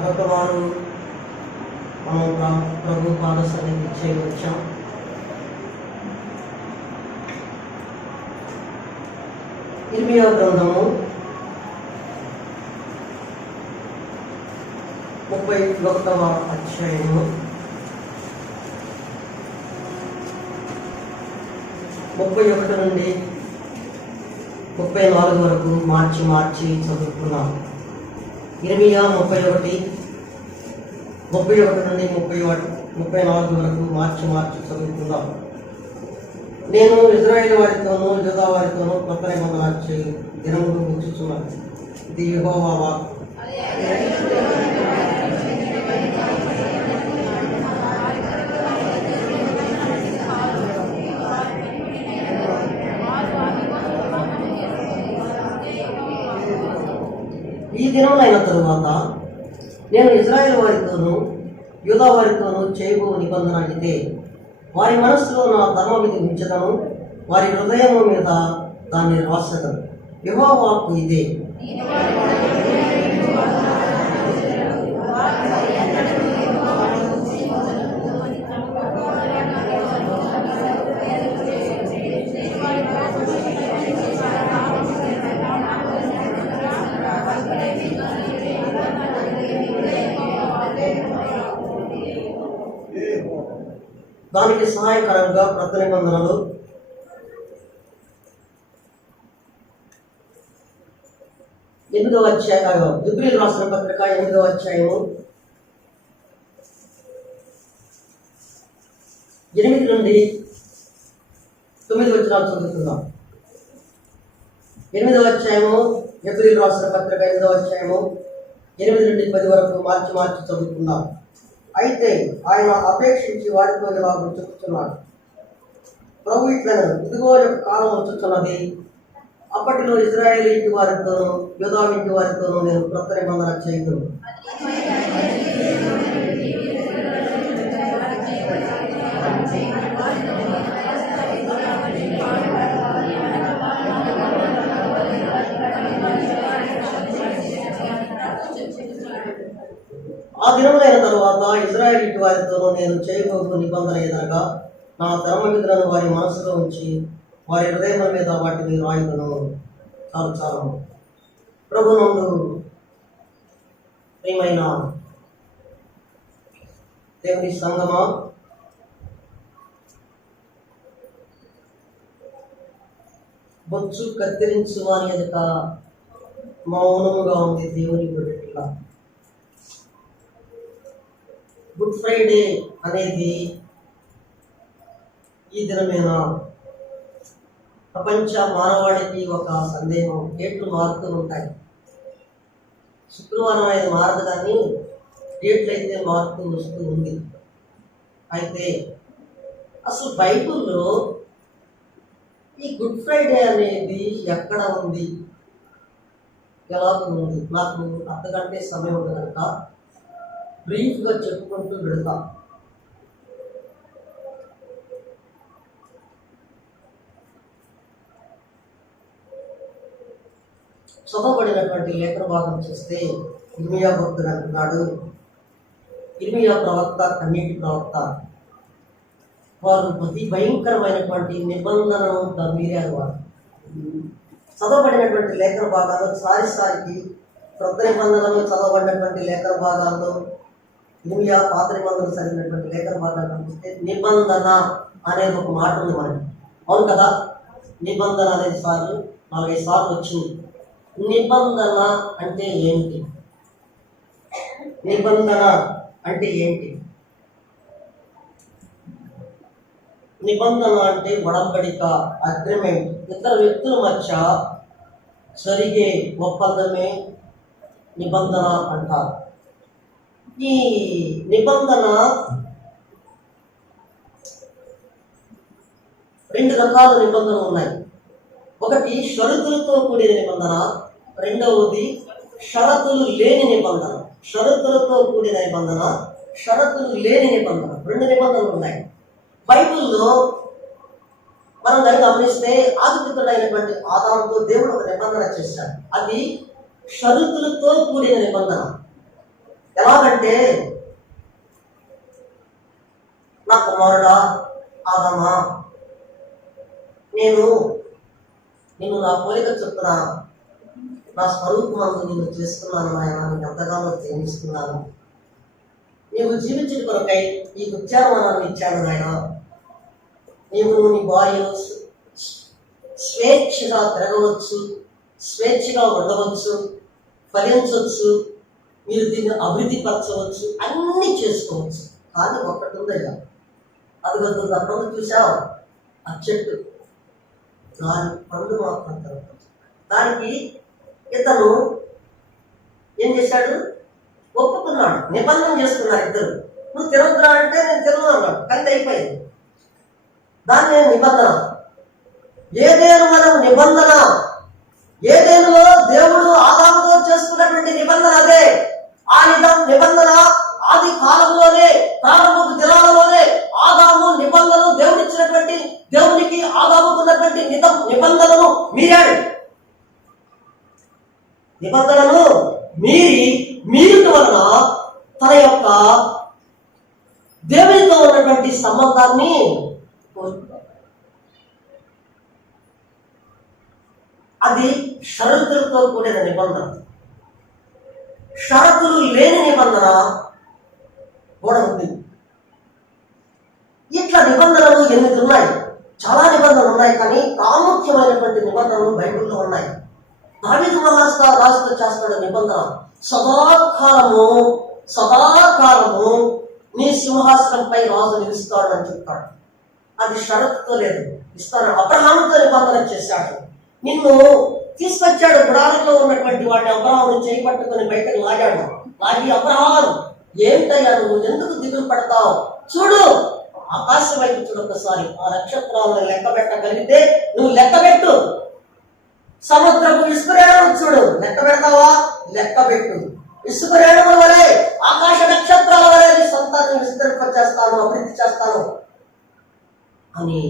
మరొక వారు మనం ప్రభు పాద సన్నిధికి చేయవచ్చాం. ఇర్మియా గ్రంథము 31వ అధ్యాయము 31 నుండి 34 వరకు మార్చి చదువుకున్నాం. ఇర్మియా 31 నుండి 34 వరకు మార్చి చదువుకుందాం. నేను ఇజ్రాయేల్ వారితోనూ యూదా వారితోనూ కొత్త నిబంధన చేయి దినములు వచ్చుచున్నాను. ఇది యెహోవా వాక్కు. ఈ దినములైన తరువాత నేను ఇజ్రాయేల్ వారితోనూ యూదా వారితోనూ చేయబో నిబంధన ఇదే. వారి మనస్సులో నా ధర్మ విధి ఉంచదను, వారి హృదయము మీద దాన్ని రాసదను. యెహోవా వాక్కు ఇదే. దానికి సహాయకరంగా క్రొత్త నిబంధనలు 8వ అధ్యాయం, హెబ్రీయులకు రాసిన పత్రిక 8వ అధ్యాయము 8 నుండి 9 వచనాలు చదువుకుందాం. 8వ అధ్యాయము హెబ్రీయులకు రాసిన పత్రిక 8వ అధ్యాయము 8 నుండి 10 వరకు మార్చి చదువుకుందాం. అయితే ఆయన అపేక్షించి వారితో ఇలా చెప్తున్నాడు, ప్రభు ఇట్లను ఇదిగో కాలం వచ్చుతున్నది, అప్పటిలో ఇజ్రాయేల్ ఇంటి వారితోనూ యూదా ఇంటి వారితోనూ నేను క్రొత్త నిబంధన చేయను. ఆ దినములైన తరువాత ఇజ్రాయేల్ ఇంటి వారితోనూ నేను చేయబోయే నిబంధన ఏదనగా, నా ధర్మ విధులను వారి మనసులో ఉంచి వారి హృదయముల మీద వాటిని రాయుదును. చాలు ప్రభునందు ప్రియమైన దేవుని సంగమా, బొచ్చు కత్తిరించు వారి ఎదుట మౌనముగా ఉంది దేవుని బిడ్డల. గుడ్ ఫ్రైడే అనేది ఈ దినమేనా? ప్రపంచ మానవాళికి ఒక సందేహం. డేట్లు మారుతూ ఉంటాయి. శుక్రవారం అనేది మారదు, కానీ డేట్లు అయితే మారుతూ వస్తూ ఉంది. అయితే అసలు బైబిల్లో ఈ గుడ్ ఫ్రైడే అనేది ఎక్కడ ఉంది, ఎలా ఉంది? నాకు అంతకంటే సమయం ఉంది కనుక బ్రీఫ్గా చెప్పుకుంటూ వెళతాం. చదవబడినటువంటి లేఖన భాగం చూస్తే ఇర్మియా భక్తుడు అంటున్నాడు, ఇర్మియా ప్రవక్త, కన్నీటి ప్రవక్త, వారు అతి భయంకరమైనటువంటి నిబంధనను మీరారు. వారు చదవబడినటువంటి లేఖన భాగాలు సారికి క్రొత్త నిబంధనలు చదవబడినటువంటి లేఖన భాగాల్లో ఇర్మియా పాత నిబంధనలు చదివినటువంటి లేఖన భాగాలు చూస్తే నిబంధన అనేది ఒక మాట ఉంది మనకి. అవును కదా? నిబంధన అనేది 4-5 సార్లు వచ్చింది. నిబంధన అంటే ఏంటి? నిబంధన అంటే ఏంటి? నిబంధన అంటే ఒడంబడిక, అగ్రిమెంట్, ఇద్దరు వ్యక్తుల మధ్య జరిగే ఒప్పందమే నిబంధన అంటారు. ఈ నిబంధన 2 రకాల నిబంధనలు ఉన్నాయి. ఒకటి షరతులతో కూడిన నిబంధన, రెండవది షరతులు లేని నిబంధన. షరతులతో కూడిన నిబంధన, షరతులు లేని నిబంధన, 2 నిబంధనలు ఉన్నాయి బైబిల్లో. మనం దాన్ని గమనిస్తే ఆదిపితుడైనటువంటి ఆదాముతో దేవుడు ఒక నిబంధన చేశాడు. అది షరతులతో కూడిన నిబంధన. ఎలాగంటే, నా కుమారుడా ఆదామా, నేను నిన్ను నా పోలిక చొప్పున నా స్వరూపమందు నిన్ను చేసుకున్నాను నాయన, నేను ఎంతగానో ప్రేమిస్తున్నాను. నీవు జీవించిన కొరకై ఈ ఉద్యానవనాన్ని ఇచ్చాను నాయన. నీవు నీ భార్యను స్వేచ్ఛగా తిరగవచ్చు, స్వేచ్ఛగా ఉండవచ్చు, ఫలించవచ్చు, మీరు దీన్ని అభివృద్ధి పరచవచ్చు, అన్నీ చేసుకోవచ్చు. కానీ ఒక్కటి ఉందయ్యా, అది గతంలో చూసావు, ఆ చెట్టు దాని పండు మాత్రం తినవచ్చు. దానికి ఇతను ఏం చేశాడు? ఒప్పుకున్నాడు, నిబంధన చేసుకున్నాడు ఇద్దరు. నువ్వు తినొద్దురా అంటే నేను తినను అన్నాడు, కానీ అయిపోయింది. దాన్ని నిబంధన. ఏదేను మనం నిబంధన, ఏదేనులో దేవుడు ఆదాముతో చేసుకున్నటువంటి నిబంధన అదే. ఆ నిబంధన ఆది కాలంలోనే, ప్రారంభపు దినాలలోనే ఆదాము నిబంధనలు దేవుడిచ్చినటువంటి, దేవునికి ఆదాముకున్నటువంటి నిబంధనను మీరాడు. నిబంధనను మీరుట వలన తన యొక్క దేవునితో ఉన్నటువంటి సంబంధాన్ని కోరుకున్నాడు. అది షరతులతో కూడిన నిబంధన. షరతులు లేని నిబంధన కూడా ఉంది. ఇట్లా నిబంధనలు 8 ఉన్నాయి. చాలా నిబంధనలు ఉన్నాయి, కానీ ప్రాముఖ్యమైనటువంటి నిబంధనలు బైబిల్లో ఉన్నాయి. దావీదు రాజుతో చేస్తున్న నిబంధన, సదాకాలము నీ సింహాసనంపై రాజు నిలుస్తాడు అని చెప్తాడు. అది షరతుతో లేదు, ఇస్తాడు. అబ్రహాముతో నిబంధన చేశాడు. నిన్ను తీసుకొచ్చాడు, గుడారంలో ఉన్నటువంటి వాడిని అబ్రహామును చేయి పట్టుకొని బయటకు లాగాడు. లాగి, అబ్రహాం ఏమిటయ్యా నువ్వు ఎందుకు దిగులు పడతావు? చూడు, ఆకాశం వైపు చూడు ఒకసారి, ఆ నక్షత్రాలను లెక్క పెట్టగలిగితే నువ్వు లెక్క పెట్టు. సముద్రపు ఇసుకరేణువు చూడు, లెక్క పెడతావా? లెక్క పెట్టు. ఇసుకరేణువుల వలె, ఆకాశ నక్షత్రాల వలె నీ సంతానం విస్తరింపచేస్తాను, అభివృద్ధి చేస్తాను అని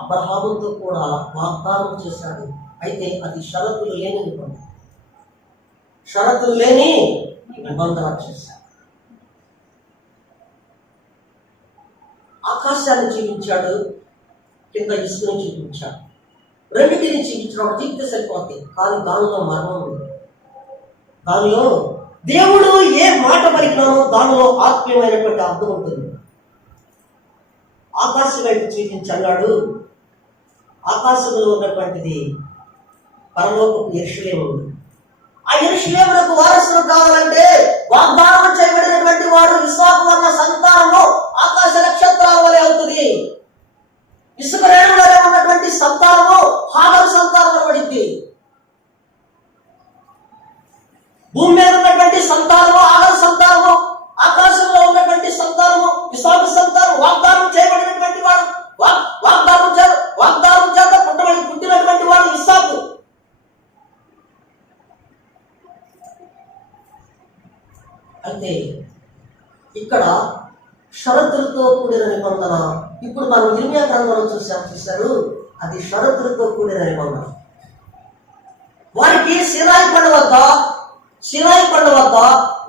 అబ్రహాముతో కూడా వాగ్దానం చేశాడు. అయితే అది షరతులు లేని నిబంధన, షరతులు లేని నిబంధన చేశాడు. ఆకాశాన్ని చూపించాడు, కింద ఇసుకని చూపించాడు. రెండింటిని చూపించడం జీవిత సరిపోతుంది, కానీ దానిలో మర్మం ఉంది. దానిలో దేవుడు ఏ మాట పలికినామో దానిలో ఆత్మీయమైనటువంటి అర్థం ఉంటుంది. ఆకాశం వైపు చూపించన్నాడు. ఆకాశంలో ఉన్నటువంటిది పరలోకపు యెరూషలేము. ఆ యెరూషలేమునకు వారసులు కావాలంటే వాగ్దానం చేయబడినటువంటి వాడు ఇస్సాకు అన్న సంతానము ఆకాశ నక్షత్రాల వలె అవుతుంది. ఇసుక రేణువుల వలె ఉన్నటువంటి సంతానము హాగరు సంతానం అనబడింది. భూమి మీద ఉన్నటువంటి సంతానము హాగరు సంతానము, ఆకాశంలో ఉన్నటువంటి సంతానము ఇస్సాకు సంతానం. వాగ్దానం చేయబడినటువంటి వాడు, వాగ్దానం చేత పుట్టినటువంటి వాడు ఇస్సాకు. అయితే ఇక్కడ షరతులతో కూడిన నిబంధన. ఇప్పుడు మనం ఇర్మియా గ్రంథంలో చూశారు, అది షరతులతో కూడిన నిబంధన. వారికి సీనాయి కొండ వద్ద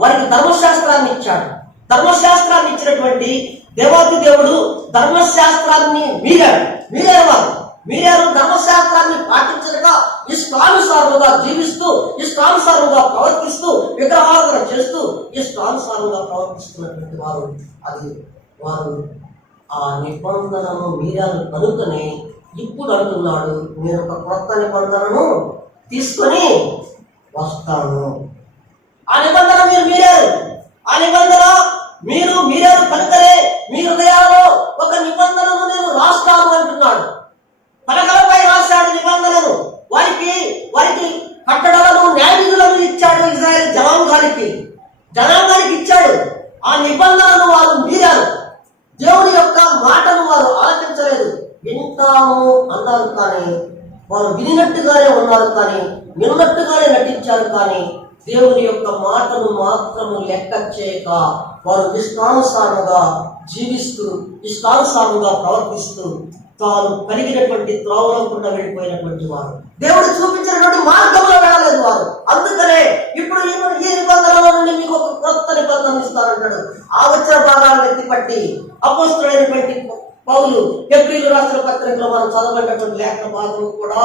వారికి ధర్మశాస్త్రాన్ని ఇచ్చాడు. ధర్మశాస్త్రాన్ని ఇచ్చినటువంటి దేవాది దేవుడు ధర్మశాస్త్రాన్ని మీరారు. ధర్మశాస్త్రాన్ని పాటించగా ఇష్టానుసారంగా జీవిస్తూ, ఇష్టానుసారంగా ప్రవర్తిస్తూ, విగ్రహారాధన చేస్తూ, ఇష్టానుసారంగా ప్రవర్తిస్తున్నటువంటి వారు ఆ నిబంధనను మీరారు కనుకనే ఇప్పుడు అంటున్నాడు, నేను ఒక కొత్త నిబంధనను తీసుకొని వస్తాను. ఆ నిబంధన మీరారు. ఆ నిబంధన మీరారు కనుకనే మీ హృదయాల్లో ఒక నిబంధనను నేను రాస్తాను అంటున్నాడు. పలకలపై రాశాడు నిబంధనను. వారికి కట్టడలను, న్యాయవిధులను ఇచ్చాడు. ఇజ్రాయెల్ జనాంగానికి ఇచ్చాడు. ఆ నిబంధనను వారు మీరారు. దేవుని యొక్క మాటను వారు ఆలకించలేదు. వింటాము అన్నారు, కానీ వారు వినినట్టుగానే ఉన్నారు, కానీ విన్నట్టుగానే నటించారు. కానీ దేవుని యొక్క మాటను మాత్రము లెక్క చేయక వారు ఇష్టానుసారంగా జీవిస్తూ, ఇష్టానుసారంగా ప్రవర్తిస్తూ, తాను కలిగినటువంటి త్రోవలకుండా వెళ్ళిపోయినటువంటి వారు, దేవుడు చూపించినటువంటి మార్గంలో వెళ్ళలేదు వారు. అందుకనే ఇప్పుడు ఈ నిబంధనల నుండి మీకు ఒక కొత్త నిబంధన అందిస్తానంటాడు. ఆ వచ్చిన భాగాలను ఎత్తిపట్టి అపోస్తలుడైనటువంటి పౌలు హెబ్రీయులకు రాసిన పత్రికలో మనం చదవబడినటువంటి లేఖన భాగం కూడా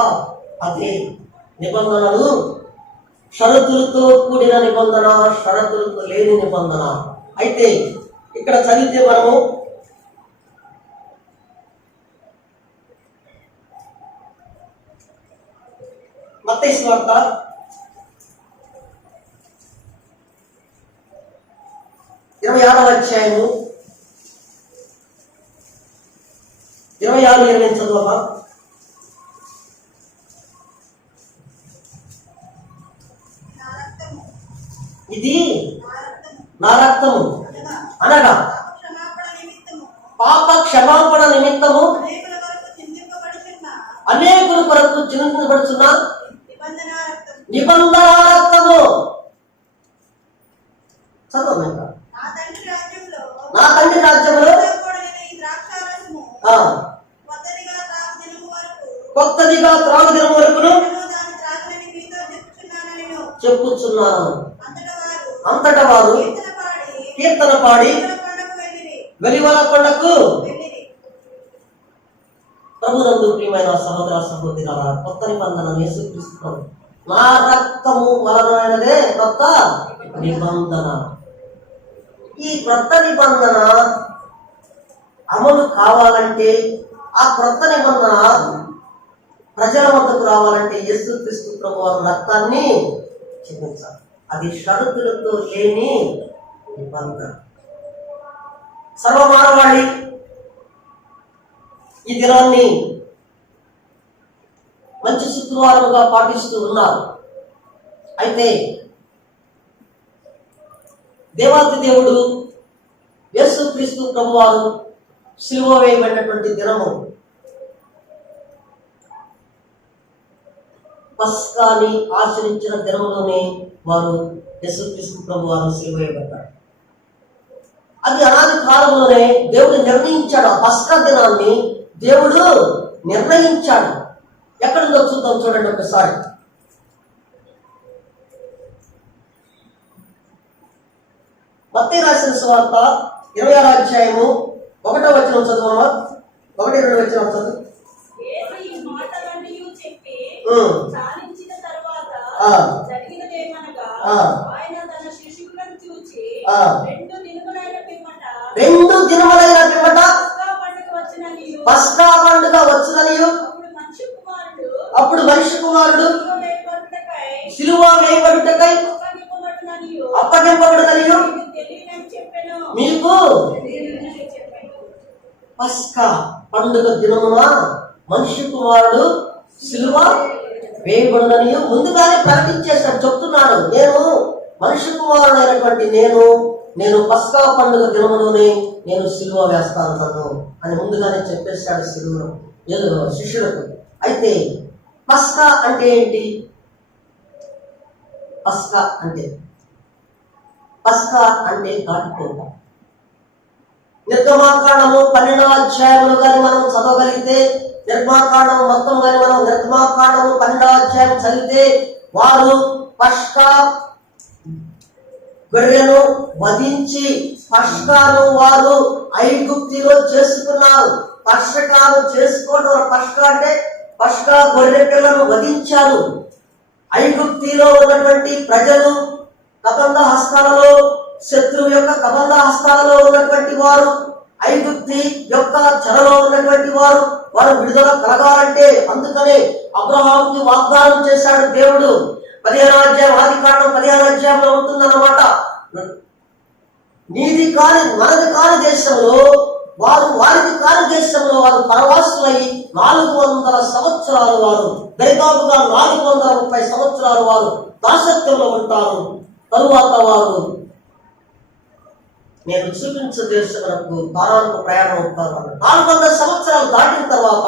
అదే. నిబంధనలు, షరతులతో కూడిన నిబంధన, షరతులతో లేని నిబంధన. అయితే ఇక్కడ చదివితే మనము మత్తయి సువార్త 26వ అధ్యాయము 26-28 చదువమ్మా. ఇది నా రక్తము అనగా పాప క్షమాపణ నిమిత్తము అనేకుల కొరకు చిందించబడుచున్న నిబంధన రక్తము. చదవండి. నా తండ్రి రాజ్యంలో కొత్తదిగా త్రాగు దినం వరకును చెప్పుచున్నాను. అంతటా వారు కీర్తన పాడి వెలివల కొండకు. ప్రభునందు ప్రియమైన సహోదర సహోదరులారా, కొత్త నిబంధన యేసుక్రీస్తు నా రక్తము వలనైనదే కొత్త నిబంధన. ఈ కొత్త నిబంధన అమలు కావాలంటే, ఆ కొత్త నిబంధన ప్రజల వద్దకు రావాలంటే యేసుక్రీస్తు ప్రభువు రక్తాన్ని చిందించాలి. అది షరతులతో లేని నిబంధన. సర్వమానవాళి ఈ దినాన్ని మంచి శుక్రవారముగా పాటిస్తూ ఉన్నారు. అయితే దేవాతి దేవుడు యేసుక్రీస్తు ప్రభువారు సిలువ వేయబడినటువంటి దినము పస్కాని ఆచరించిన దినములోనే వారు యేసుక్రీస్తు ప్రభువారు సిలువ వేయబడ్డారు. అది అనాది కాలంలోనే దేవుడు నిర్ణయించాడు. ఆ పస్కా దినాన్ని దేవుడు నిర్ణయించాడు. ఎక్కడుందో చూద్దాం, చూడండి ఒకసారి. మత్తయి రాసిన సువార్త 26వ అధ్యాయము 1వ వచనం చదువమ్మా. 1-2 వచనం చదువు. రెండు దినములైన పిమ్మట పస్కా పండుగ వచ్చుననియు అప్పుడు మనిషి కుమారుడు సిలువ వేయబడుటకై అప్పగింపబడుననియు మీకు. పస్కా పండుగ దినమున మనిషి కుమారుడు సిలువ వేయబడుననియు ముందుగానే ప్రకటించేస్తాడు, చెప్తున్నాడు. నేను మనిషి కుమారుడైనటువంటి నేను పస్కా పండుగ దినములోనే నేను సిలువ వేస్తాను నన్ను అని ముందుగానే చెప్పేస్తాడు శిష్యులకు. అయితే పస్కా అంటే ఏంటి? పస్కా అంటే దాటిపోట. నిర్గమాకాండము 12వ అధ్యాయంలో కానీ మనం చదవగలిగితే, నిర్గమాకాండం మొత్తం కానీ మనం నిర్గమాకాండము 12వ అధ్యాయం చదివితే, వారు పస్కా గొర్రెను వధించి పస్కాను వారు ఐగుప్తిలో చేసుకున్నారు. పస్కాను చేసుకోవడం, పస్కా అంటే పస్కా గొర్రె పిల్లను వధించారు. ఐగుప్తిలో ఉన్నటువంటి ప్రజలు కబంధ హస్తాలలో, శత్రువు యొక్క కబంధ హస్తాలలో ఉన్నటువంటి వారు, ఐగుప్తి యొక్క చెరలో ఉన్నటువంటి వారు విడుదల కలగాలంటే అందుకనే అబ్రహాముకి వాగ్దానం చేశాడు దేవుడు. 15వ అధ్యాయం, ఆదికాండం 15వ అధ్యాయంలో ఉంటుందన్నమాట. నీది కాని మనది కాని దేశంలో వారికి కాని దేశంలో వారు పరవాసులై 400 సంవత్సరాలు వారు దరిదాపుగా 430 సంవత్సరాలు వారు దాసత్వంలో ఉంటారు. తరువాత వారు నేను చూపించే దేశములకు కానానుకు ప్రయాణం అవుతారు. 400 సంవత్సరాలు దాటిన తర్వాత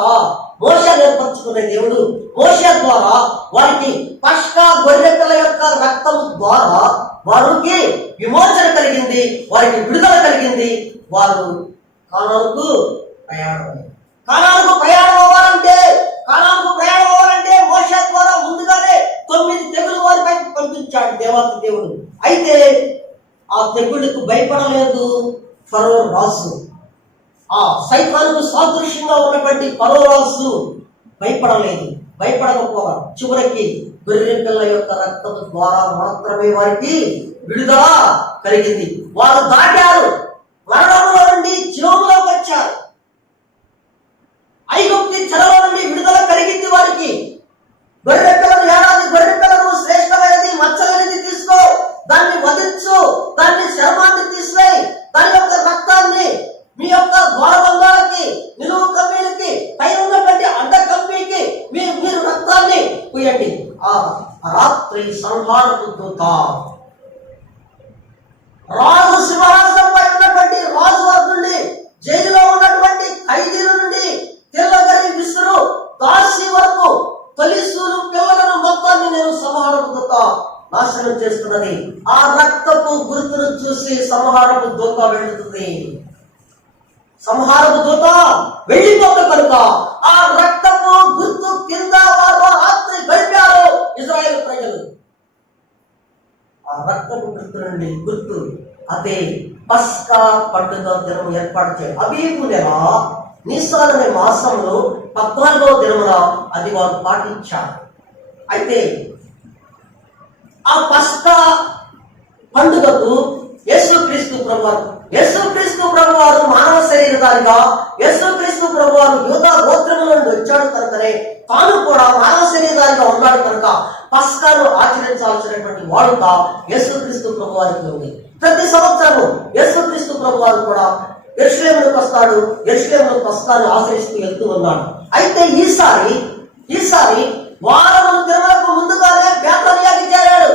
మోషే ఏర్పరచుకునే దేవుడు మోషే ద్వారా వారికి పస్కా గొర్రెల యొక్క రక్తం ద్వారా వారికి విమోచన కలిగింది, వారికి విడుదల కలిగింది. వారు కానానుకు ప్రయాణం అవ్వాలంటే మోషే ద్వారా ముందుగానే 9 తెగులు వారిపై పంపించాడు దేవాతి దేవుడు. అయితే ఆ తెగుళ్ళకు భయపడలేదు ఫరో రాజు. ఆ సైతానుకు సాదృశ్యంగా ఉన్నటువంటి ఫరో రాజు భయపడలేదు. భయపడకపోగా చివరికి గొర్రె పిల్ల యొక్క రక్తం ద్వారా మాత్రమే వారికి విడుదల కలిగింది. వారు దాటారు, మరణంలో నుండి జీవంలోకి వచ్చారు. ఐగుప్తి చెరలో నుండి విడుదల కలిగింది వారికి. గొర్రె పిల్లను, ఏడాది గొర్రె పిల్లను శ్రేష్టమైనది, మచ్చలేనిది తీసుకో, దాన్ని వధించు, దాన్ని చర్మాన్ని తీసివేయి, దాని యొక్క రక్తాన్ని మీ యొక్క ద్వారబంధాలకి, నిలువు కమ్మీలకి, పై ఉన్నటువంటి అడ్డ కమ్మీకి మీరు రక్తాన్ని పూయండి. ఆ రాత్రి సంహారపు దూత రాజు సింహాసనంపై ఉన్నటువంటి రాజు నుండి, జైలులో ఉన్నటువంటి ఖైదీల నుండి, తెల్లగరి విసురు దాసి వరకు తొలిసూరు పిల్లలను మొత్తాన్ని నేను సంహారపు దూత నాశనం చేస్తున్నది. ఆ రక్తపు గుర్తును చూసి సంహారపు దూత వెళుతుంది. సంహారపు దూత వెళ్ళిపోత కనుక ఆ రక్తపు గుర్తు కింద వారు రాత్రి గడిపారు ఇశ్రాయేలు ప్రజలు. ఆ రక్తపు గుర్తు నుండి గుర్తు అదే పస్కా పండుగ దినం ఏర్పాటు చేయాలి. అబీబు నెల నిసాన్ అనే మాసంలో 14వ దినమున అది వారు పాటించారు. అయితే ఆ పస్కా పండుగకు యేసుక్రీస్తు ప్రభువారు మానవ శరీరధారిగా, యేసుక్రీస్తు ప్రభువారు యూదా గోత్రముల నుండి వచ్చాడు కనుకనే తాను కూడా మానవ శరీరధారిగా ఉన్నాడు కనుక పస్కాను ఆచరించాల్సినటువంటి వాడుక యేసుక్రీస్తు ప్రభువారికి ఉంది. ప్రతి సంవత్సరం యేసుక్రీస్తు ప్రభువారు కూడా యెరూషలేముకు వస్తాడు. యెరూషలేములో పస్కాను ఆచరిస్తూ వెళ్తూ ఉన్నాడు. అయితే ఈసారి వారం దినములకు ముందుగానే బేతానియాకి చేరాడు.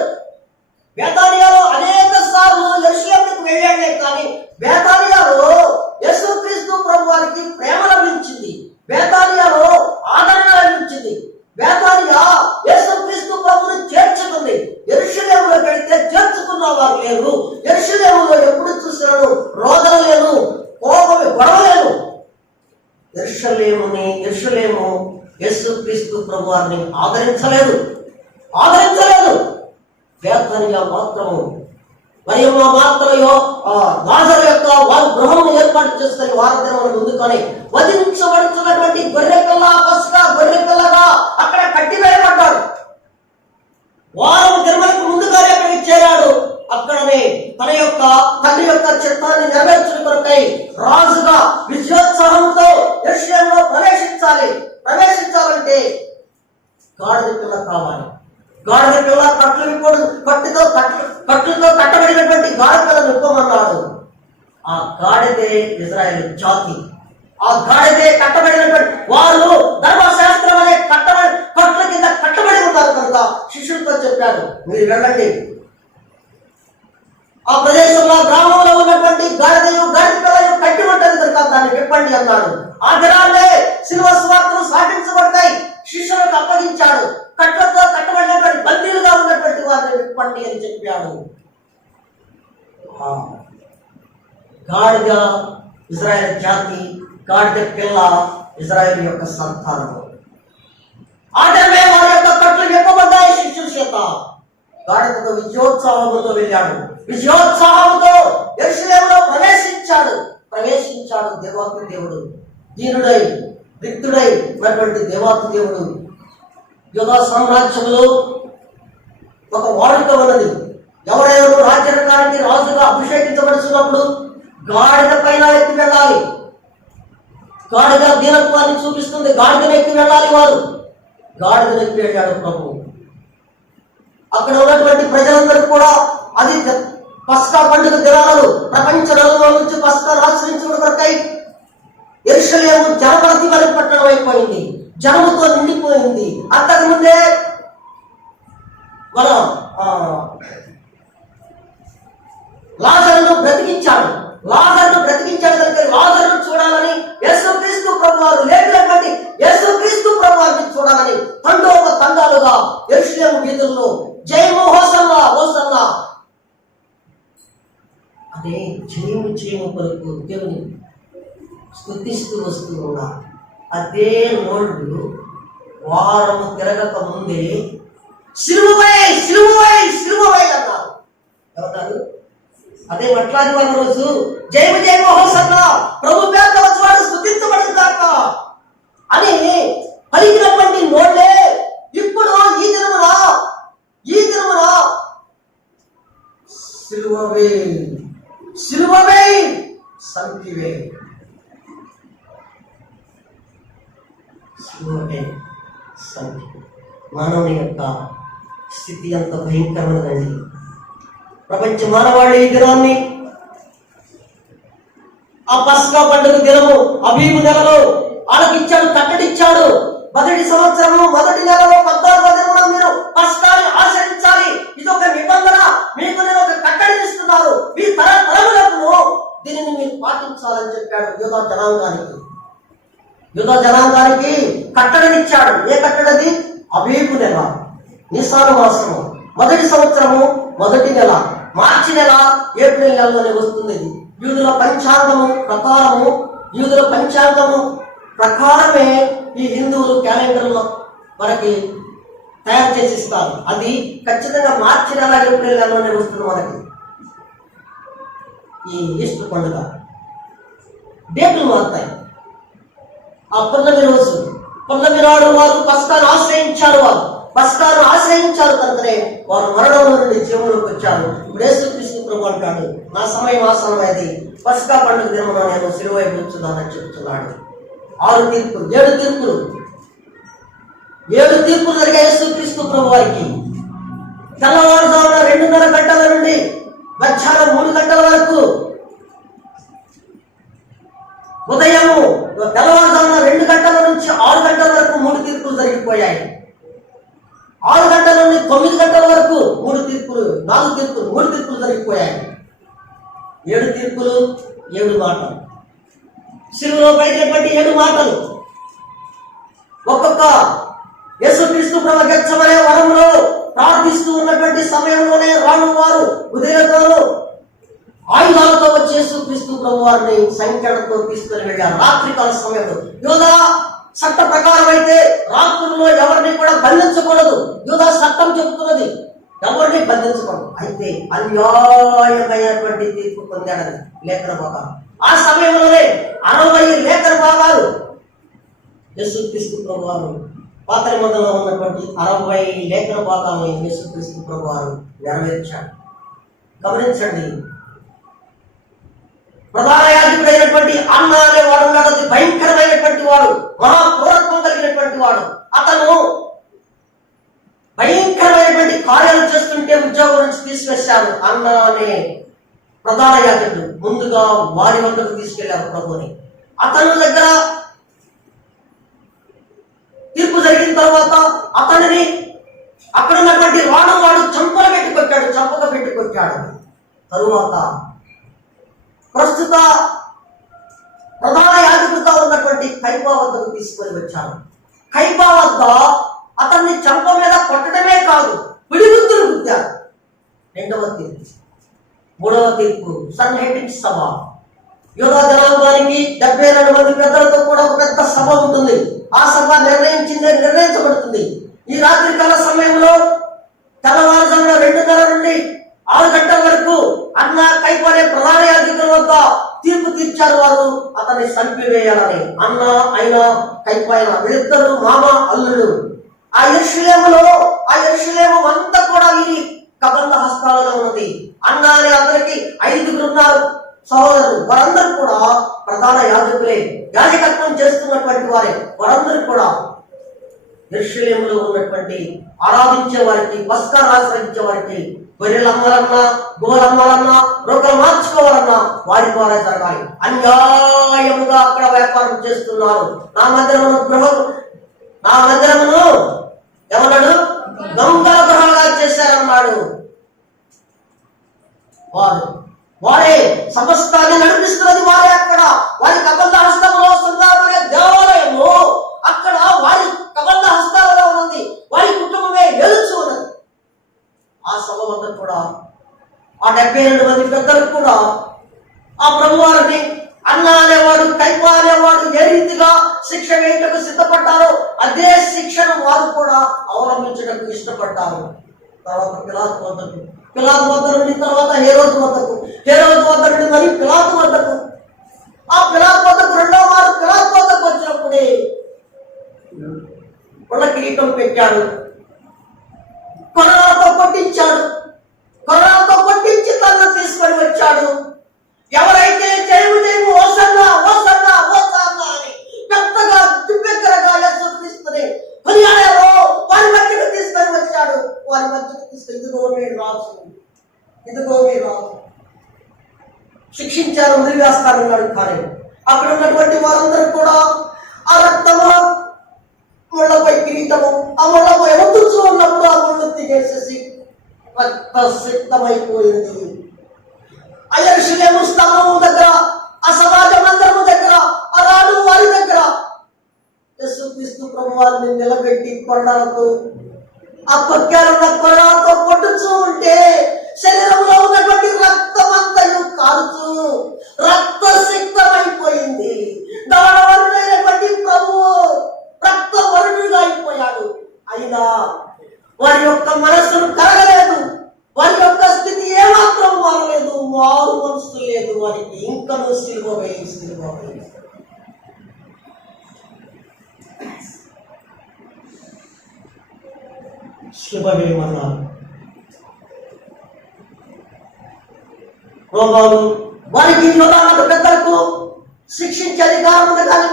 బేతానియాలో అనేక సార్లు యెరూషలేముకు వెళ్ళాడే కానీ బేతానియాలో యేసుక్రీస్తు ప్రభువారికి ప్రేమ లభించింది. బేతానియాలో ఆదరణ లభించింది. బేతానియా యేసుక్రీస్తు ప్రభువుని చేర్చుకుంది. యెరూషలేములో వెళితే చేర్చుకున్న వారు లేరు. యెరూషలేములో ఎప్పుడు చూసినాడు రోదన లేదు, కోపం గొడవ లేదు. యెరూషలేము యేసుక్రీస్తు ప్రభువారిని ఆదరించలేదు. బేతానియా మాత్రము, మరియమ్మ మాత్రమో లాజరు యొక్క వారి గృహం ఏర్పాటు చేసుకుని వారదినముల ముందుకొని వధించబడుతున్నటువంటి గొర్రె పిల్ల, పస్కా గొర్రె పిల్లగా అక్కడ కట్టివేయబడ్డాడు. వారం దినములకు ముందుగానే అక్కడికి చేరాడు. అక్కడనే తన యొక్క తండ్రి యొక్క చిత్తాన్ని నెరవేర్చిన కొరకై రాజుగా విజయోత్సాహంతో యెరూషలేములో ప్రవేశించాలంటే గాడిద పిల్ల కావాలి. గాడిద పిల్ల కట్లుతో కట్టబడినటువంటి గాడిద పిల్లను ఇవ్వమన్నాడు. ఆ గాడిదే ఇజ్రాయేలు జాతి. ఆ గాడిదే కట్టబడినటువంటి వారు ధర్మశాస్త్రం అనే కట్ల కింద కట్టబడి ఉన్నారు కనుక శిష్యులతో చెప్పాడు, మీరు వెళ్ళండి, ఆ ప్రదేశంలో గ్రామంలో ఉన్నటువంటి గాడిద పిల్లలు కట్టి ఉంటుంది కనుక దాన్ని విప్పండి అన్నాడు. ఆ దినాలే శిలువ సువార్తలు సాటించబడతాయి. శిష్యులకు అప్పగించాడు. కట్లతో కట్టబడినటువంటి బందీలుగా ఉన్నటువంటి వారిని విప్పండి అని చెప్పాడు. గాడిద ఇజ్రాయేల్ జాతి, గాడిద పిల్ల ఇజ్రాయేల్ యొక్క సంతానము. ఆ దినమే వారి యొక్క కట్లు విప్పబడ్డాయి శిష్యుల చేత. గాడిదతో విజయోత్సాహంతో వెళ్ళాడు. విజయోత్సాహంతో యెరూషలేములో ప్రవేశించాడు దేవాతి దేవుడు. దీనుడై రిక్తుడై ఉన్నటువంటి దేవాతి దేవుడు. యూదా సామ్రాజ్యంలో ఒక వాడుక ఉన్నది. ఎవరెవరు రాజ్యానికి రాజుగా అభిషేకించబడుతున్నప్పుడు గాడిద పైన ఎక్కి వెళ్ళాలి. గాడిద దీనత్వాన్ని చూపిస్తుంది. గాడిదను ఎక్కి వెళ్ళాలి. వారు గాడిదను ఎక్కి వెళ్ళాడు ప్రభు. అక్కడ ఉన్నటువంటి ప్రజలందరూ కూడా అది పస్కా పండుగ దినాలను ప్రపంచ నలుమూల నుంచి పస్కాను ఆచరించడం కొరకై యెరూషలేము జనపరతి వరకు పట్టణం అయిపోయింది. జనముతో నిండిపోయింది. అంతకు ముందే మన లాజరును బ్రతికించాడు కనుక లాజరును చూడాలని యేసుక్రీస్తు ప్రభువారు లేపినటువంటి యేసుక్రీస్తు ప్రభువారిని చూడాలని తండాలుగా యెరూషలేము వీధుల్లో జయము హోసన్నా హోసన్నా అదే జయము పలుకు దేవుని స్తుతిస్తూ వస్తూ ఉన్నారు. అదే నోళ్ళు వారము తిరగక ముందే సిలువై అన్నారు. ఏమన్నారు? అదే మట్లాది వారి రోజు జయము జయము హోసన్నా, ప్రభు పేరుతో వచ్చేవాడు స్తుతించబడుగాక అని పలికినటువంటి నోళ్ళే ఇప్పుడు ఈ దినమున సిలువవే సిలువవే సంపివే సిలువవే సంపి. మానవుని యొక్క స్థితి అంత భయంకరమైనదండి. ప్రపంచ మానవాళి ఈ దినాన్ని, ఆ పస్కా పండుగ దినము అబీబు నెలలో ఆలకిచ్చాడు, కట్టడిచ్చాడు. మొదటి సంవత్సరము మొదటి నెలలో 14వ దినమున మీరు పస్కాని ఆచరించాలి. ఇది ఒక నిబంధన, మీకు నేను ఒక కట్టడి ఇస్తున్నాను, మీ తరములకు దీనిని మీరు పాటించాలని చెప్పాడు యూదా జనాంగానికి కట్టడనిచ్చాడు. ఏ కట్టడది? అబీబు నెల, నిసాను మాసము, మొదటి సంవత్సరము మొదటి నెల, మార్చి నెల, ఏప్రిల్ నెలలోనే వస్తుంది. యూదుల పంచాంగము ప్రకారమే ఈ హిందువులు క్యాలెండర్లో మనకి తయారు చేసి ఇస్తారు. అది ఖచ్చితంగా మార్చి నెల, ఏప్రిల్ నెలలోనే వస్తుంది మనకి. ఈ ఈస్టర్ పండుగ డేట్లు మారుతాయి. ఆ పున్నమి నాడు వారు పస్కాను ఆశ్రయించారు కనుకనే వారు మరణంలో నుండి జీవంలోకి వచ్చారు. ఇప్పుడు యేసుక్రీస్తు ప్రభు అంటాడు, నా సమయం ఆసన్నమైంది, పస్కా పండుగ దినమున నేను సిలువ వైపు ఉంచున్నానని చెప్తున్నాడు. 7 తీర్పులు జరిగాయి యేసుక్రీస్తు ప్రభు వారికి. తెల్లవారుజామున 2:30 గంటల నుండి మధ్యాహ్నం 3 గంటల వరకు, ఉదయము తెల్లవారుజామున 2 గంటల నుంచి 6 గంటల వరకు 3 తీర్పులు జరిగిపోయాయి. 6 గంటల నుండి 9 గంటల వరకు 3 తీర్పులు జరిగిపోయాయి. 7 తీర్పులు, 7 మాటలు, సిలువలో పలికినటువంటి 7 మాటలు. ఒక్కొక్క యేసుక్రీస్తు ప్రభు గెత్సెమనే వనంలో ప్రార్థిస్తూ ఉన్నటువంటి సమయంలోనే రాను వారు ఉదయతోనూ ఆయుధాలతో వచ్చి యేసుక్రీస్తు ప్రభు వారిని సంఖ్యలతో తీసుకుని వెళ్ళారు. రాత్రికాల సమయంలో యూదా చట్ట ప్రకారం అయితే రాత్రుల్లో ఎవరిని కూడా బంధించకూడదు. యూదా చట్టం చెబుతున్నది, ఎవరిని బంధించకూడదు. అయితే అన్యాయమైనటువంటి తీర్పు పొందాడని లేఖన భాగాలు. ఆ సమయంలోనే 60 లేఖన భాగాలు యేసుక్రీస్తు ప్రభు వారు పాత నిబంధనలో ఉన్నటువంటి 60 లేఖన భాగాలను యేసుక్రీస్తు ప్రభు వారు నెరవేర్చాడు. గమనించండి, ప్రధాన యాజకుడైనటువంటి అన్న అనేవాడు ఉన్నాడు. అది భయంకరమైనటువంటి వాడు, మహాక్రూరత్వం కలిగినటువంటి వాడు. అతను భయంకరమైనటువంటి కార్యాలు చేస్తుంటే ఉద్యోగం నుంచి తీసివేశాడు. అన్న అనే ప్రధాన యాజకుడు ముందుగా వారి వద్దకు తీసుకెళ్లారు ప్రభుని. అతను దగ్గర తీర్పు జరిగిన తర్వాత అతనిని అక్కడ ఉన్నటువంటి వాడు చంపక పెట్టి కొట్టాడు. తరువాత ప్రస్తుత ప్రధాన యాజకుడిగా ఉన్నటువంటి కైపా వద్దకు తీసుకొని వచ్చాను. కైపా వద్ద అతన్ని చంప మీద కొట్టడమే కాదు, పిడిగుద్దులు గుద్దారు. 2వ తీర్పు. 3వ తీర్పు సన్హెడ్రింగ్ సభ. యూదా జనాంగానికి 72 మంది పెద్దలతో కూడా ఒక పెద్ద సభ ఉంటుంది. ఆ సభ నిర్ణయించబడుతుంది. ఈ రాత్రికాల సమయంలో తెల్లవారుజామున 2:30 నుండి 6 గంటల వరకు అన్న కైపా అనే ప్రధాన యాజకుల వద్ద తీర్పు తీర్చారు. వారు అతన్ని చంపివేయాలని. అన్న అయినా కైపా అయినా వీళ్ళిద్దరు మామ అల్లుడు. ఆ యెరూషలేము అంతా కూడా వీరి కబంధ హస్తాలలో ఉన్నది. అన్న అనే అతనికి 5 ఉన్నారు సహోదరులు. వారందరూ కూడా ప్రధాన యాజకులే, యాజకత్వం చేస్తున్నటువంటి వారే. వారందరూ కూడా యెరూషలేములో ఉన్నటువంటి ఆరాధించే వారికి, పస్కాను ఆచరించే వారికి గొర్రెలు అమ్మాలన్నా, గోలు అమ్మాలన్నా, రొక్కలు మార్చుకోవాలన్నా వారి ద్వారా జరగాలి. అన్యాయముగా అక్కడ వ్యాపారం చేస్తున్నారు. నా మందిరమును ఏమన్నాడు? దొంగల గృహాలుగా చేశారన్నాడు. వారే సమస్తాన్ని నడిపిస్తున్నది వారే. అక్కడ వారి కబంధ హస్తంలో సుందరమైన దేవాలయము అక్కడ వారి కబంధ హస్తాలలో ఉన్నది. వారి కుటుంబమే గెలుచు ఉన్నది. ఆ సభ వద్ద కూడా ఆ 72 మంది పెద్దలకు కూడా ఆ ప్రభువారిని అన్న అనేవాడు, కైపా అనేవాడు ఏ రీతిగా శిక్ష వేయటకు సిద్ధపడ్డారో అదే శిక్షను వారు కూడా అవలంబించడానికి ఇష్టపడ్డారు. తర్వాత పిలాతు వద్ద నుండి తర్వాత హేరోదు వద్దకు హేరోదు వద్ద నుండి మరి పిలాతు వద్దకు, ఆ పిలాతు వద్దకు రెండవ వారు పిలాతు వద్దకు వచ్చినప్పుడే ముళ్ళ కిరీటం పెట్టాడు, కొరడాలతో కొట్టించాడు, కొరడాలతో కొట్టించి తనను తీసుకొని వచ్చాడు. ఎవరైతే జయము జయము ఓసన్నా ఓసన్నా ఓసన్నా అని పెద్దగా దివ్యకరగా యేసుక్రీస్తుని కొనియాడారో వారి మధ్యకు తీసుకొని వచ్చాడు. వారి మధ్యకు తీసుకొని ఇదిగో మీరు రాజు, ఇదిగో మీరు రాజు, శిక్షించారు, ఉరివేస్తానన్నాడు. కానీ అక్కడ ఉన్నటువంటి వారందరూ కూడా ఆ రక్తము, ముళ్ళపై కిరీటము, ఆ ముళ్ళపై ఎదుగుతూ ఉన్నప్పుడు ఆ ముళ్ళు తీసేసి రక్త సిద్ధమైపోయింది. ఆ యెరూషలేము స్తంభము దగ్గర, ఆ సమాజ మందిరము దగ్గర, ఆ రాజు వారి దగ్గర యేసుక్రీస్తు ప్రభువారిని నిలబెట్టి కొరడాలతో, ఆ కొక్కారున్న కొరడాలతో కొట్టుచూ ఉంటే శరీరంలో ఉన్నటువంటి రక్తమంతయు కారుతూ రక్త సిద్ధమైపోయింది. దానవరుడైనటువంటి ప్రభువు రక్త వరుడుగా అయిపోయాడు. అయినా వారి యొక్క మనస్సును కరగలేదు, వారి యొక్క స్థితి ఏమాత్రం మారలేదు, మారు మనసు లేదు వారికి. ఇంకనూ సిలువ వేయి, సిలువ వేయి. సిలువ వేయమన్నారు. రోమాలు వారికి యోధాలకు పెద్దలకు శిక్షించే అధికారం ఉంది, కానీ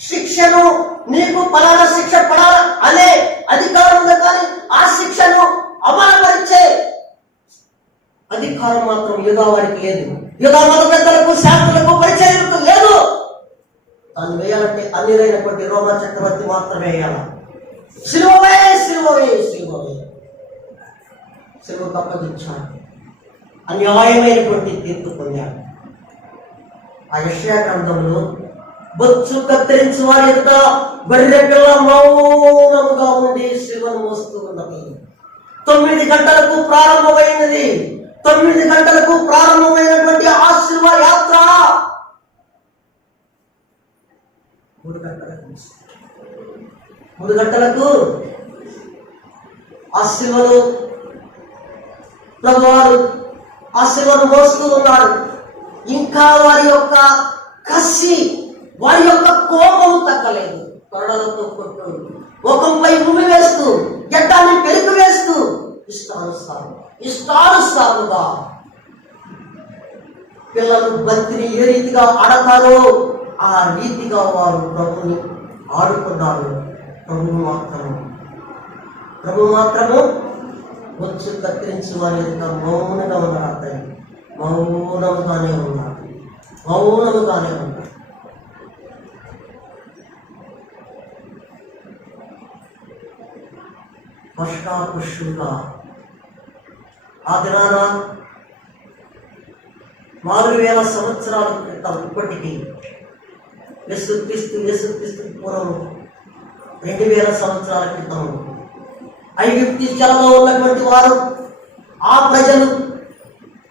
శిక్షను నీకు ఫలానా శిక్ష పడాల అనే అధికారం ఉంది, కానీ ఆ శిక్షను అమలుపరిచే అధికారం మాత్రం యూదా వారికి లేదు. యూదా మత పెద్దలకు, శాస్త్రులకు, పరిచర్యలకు లేదు. దాన్ని వేయాలంటే అన్యులైనటువంటి రోమా చక్రవర్తి మాత్రమే వేయాలి. సిలువవే, సిలువవే, సిలువవే. సిలువకు అప్పగించాడు, అన్యాయమైనటువంటి తీర్పు పొందాడు. ఆ యెషయా గ్రంథంలో బొచ్చు కత్తిరించి వారి ఎదుట బర్రె పిల్ల మౌనముగా ఉండి శివను మోస్తూ ఉన్నది. 9 గంటలకు ప్రారంభమైనది. 9 గంటలకు ప్రారంభమైనటువంటి ఆ శివ యాత్ర 3 గంటలకు ఆ శివను ప్రభువారు ఆ శివను మోస్తూ ఉన్నాడు. ఇంకా వారి యొక్క కసి, వారి యొక్క కోపము తగ్గలేదు. కొరడాలతో కొట్టు, ముఖంపై ఉమ్మి వేస్తూ, గడ్డాన్ని పెరుగు వేస్తూ ఇష్టానుసారుగా పిల్లలు బంతిని ఏ రీతిగా ఆడతారో ఆ రీతిగా వారు ప్రభుని ఆడుకున్నారు. ప్రభు మాత్రము వచ్చి కత్తిరించి వారి యొక్క మౌనంగా ఉన్నారు. అత్తయ్య మౌనముగానే ఉన్నారు, మౌనముగానే ఉన్నారు. వర్షాపుష్యుగా ఆ దినాన 4000 సంవత్సరాల క్రితం ఇప్పటికీ యేసుక్రీస్తు పూర్వం 2000 సంవత్సరాల క్రితం ఐగుప్తు చెరలో ఉన్నటువంటి వారు, ఆ ప్రజలు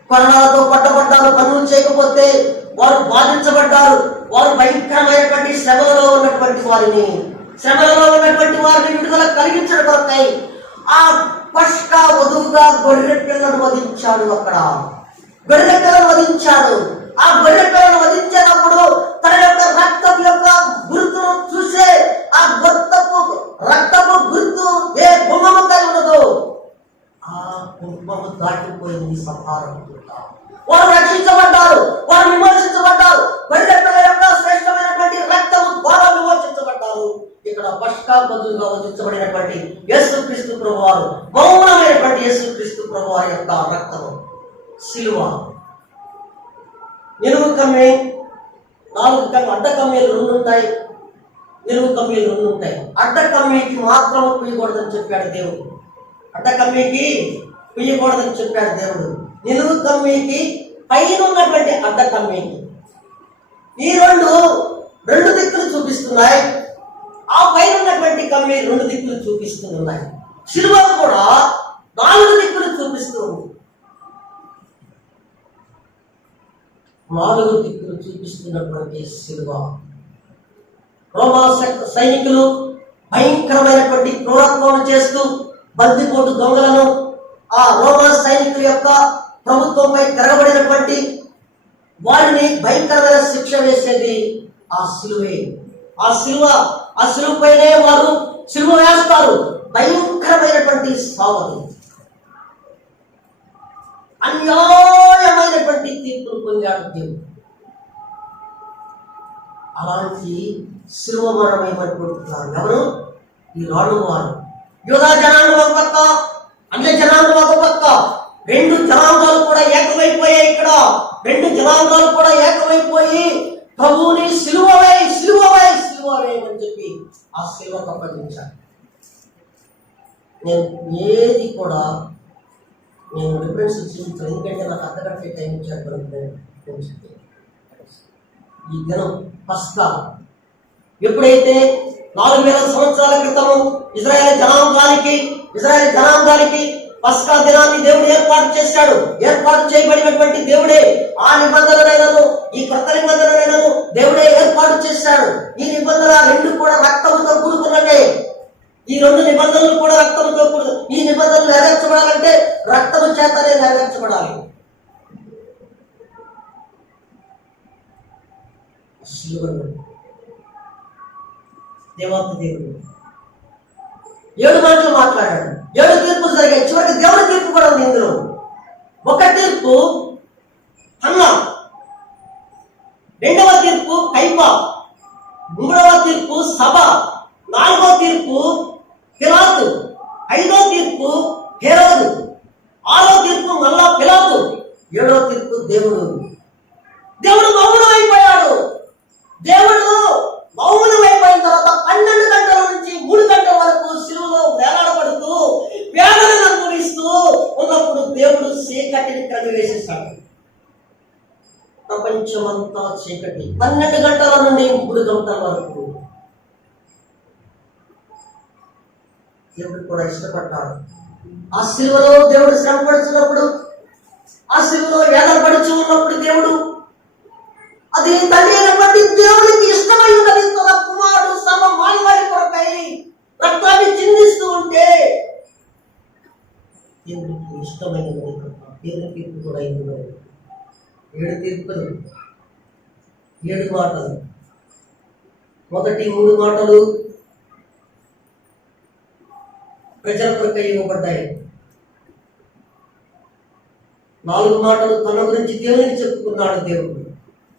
కొరడాలతో పట్టబడ్డారు. పనులు చేయకపోతే వారు బాధించబడ్డారు. వారు భయంకరమైనటువంటి శ్రమలలో ఉన్నటువంటి వారిని విడుదల కలిగించడం కొరకై ఆ పస్కా వధువుగా గొర్రె పిల్లను వధించాడు. అక్కడ గొర్రె పిల్లను వధించాడు. ఆ గొర్రె పిల్లను వధించేటప్పుడు తన యొక్క రక్తం యొక్క గుర్తును చూసే ఆ రక్తపు గుర్తు ఏ బొమ్మము కలిగి ఉన్నదో ఆ బొమ్మము దాటిపోయింది. సంహారం వారు రక్షించబడ్డారు, వారు విమోచించబడ్డారు. గొర్రె పిల్ల యొక్క శ్రేష్టమైనటువంటి రక్తము ద్వారా విమోచించబడ్డారు. ఇక్కడ పస్కా బదులుగా వధించబడినటువంటి యేసుక్రీస్తు ప్రభువారు, మౌనమైనటువంటి యేసుక్రీస్తు ప్రభువారి యొక్క రక్తము, సిలువ. నిలువు కమ్మి 4 కమ్మి, అడ్డ కమ్మీలు 2 ఉంటాయి, నిలువు కమ్మీలు 2 ఉంటాయి. అడ్డ కమ్మీకి మాత్రం పుయ్యకూడదని చెప్పాడు దేవుడు. అడ్డ కమ్మీకి పుయ్యకూడదని చెప్పాడు దేవుడు. నిలువు కమ్మీకి పైన ఉన్నటువంటి అడ్డ కమ్మీకి ఈ రెండు దిక్కులు చూపిస్తున్నాయి. ఆ పైన ఉన్నటువంటి కమ్మీ 2 దిక్కులు చూపిస్తూ ఉన్నాయి. సిలువ కూడా 4 దిక్కులు చూపిస్తూ ఉంది. 4 దిక్కులు చూపిస్తున్నటువంటి సిలువ. రోమా సైనికులు భయంకరమైనటువంటి క్రూరత్వం చేస్తూ బందిపోటు దొంగలను, ఆ రోమా సైనికుల యొక్క ప్రభుత్వంపై తిరగబడినటువంటి వారిని భయంకరమైన శిక్ష వేసేది ఆ సిలువే. ఆ సిలువపైనే వారు సిలువ వేస్తారు. భయంకరమైనటువంటి సావది, అన్యాయమైనటువంటి తీర్పును పొందాడు దేవుడు. అలాంటి సిలువ మరణం ఏమనుకుంటున్నారు ఎవరు? ఈ రాను వారు. యూదా జనాంగం ఒక పక్క, అన్య జనాంగం ఒక పక్క, రెండు జనాంగాలు కూడా ఏకమైపోయాయి. ఇక్కడ రెండు జనాంగాలు కూడా ఏకమైపోయి ప్రభువుని సిలువవై సిలువవై సిలువవేయమని చెప్పి ఆ సిలువకు అప్పగించారు. నేను ఏది కూడా నేను రిఫరెన్స్ చూపించాను, ఎందుకంటే నాకు అర్ధగంట టైం ఇచ్చాను. ఈ దినం పస్కా ఎప్పుడైతే 4000 సంవత్సరాల క్రితము ఇజ్రాయేల్ జనాంగానికి పస్కా దినాన్ని దేవుడు ఏర్పాటు చేశాడు. ఏర్పాటు చేయబడినటువంటి దేవుడే ఆ నిబంధనలైనను ఈ కొత్త నిబంధనలైనను దేవుడే ఏర్పాటు చేశాడు. ఈ నిబంధన రెండు కూడా రక్తముతో కూడుకున్నట్టే. ఈ రెండు నిబంధనలు కూడా రక్తంతో కూడదు. ఈ నిబంధనలు నెరవేర్చబడాలంటే రక్తము చేతనే నెరవేర్చబడాలి. దేవాతి దేవుడు 7 మాటలు మాట్లాడాడు. 7 తీర్పులు జరిగాయి. చివరికి దేవుడి తీర్పు కూడా ఉంది ఇందులో. ఒక తీర్పు హన్నా, రెండవ తీర్పు కైపా, మూడవ తీర్పు సభ, నాలుగో తీర్పు పిలాతు, ఐదో తీర్పు హేరోదు, ఆరో తీర్పు మళ్ళా పిలాతు, ఏడో తీర్పు దేవుడు. దేవుడు మౌనమైపోయాడు. దేవుడు మౌనమైపోయిన తర్వాత 12 గంటల నుంచి 3 గంటల వరకు సిలువలో వేలాడబడుతూ వేదనను అనుభవిస్తూ ఉన్నప్పుడు దేవుడు చీకటిని కదిలేసేశాడు. ప్రపంచమంతా చీకటి. 12 గంటల నుండి 3 గంటల వరకు దేవుడు కూడా ఇష్టపడ్డాడు. ఆ సిలువలో దేవుడు శ్రమ పడుతున్నప్పుడు, ఆ సిలువలో వేదన పడుచు ఉన్నప్పుడు దేవుడు అది తండ్రి అయినటువంటి దేవుడికి ఇష్టమై ఉన్నది. తన కుమారుడు సమ మానవాళి కొరకై రక్తాన్ని చిందిస్తూ ఉంటే దేవుడికి ఇష్టమైనది. దేవుని తీర్పు కూడా ఇందులో 7 తీర్పులు, 7 మాటలు. మొదటి 3 మాటలు ప్రజల కొరకై ఇవ్వబడ్డాయి. 4 మాటలు తన గురించి దేవునికి చెప్పుకున్నాడు దేవుడు.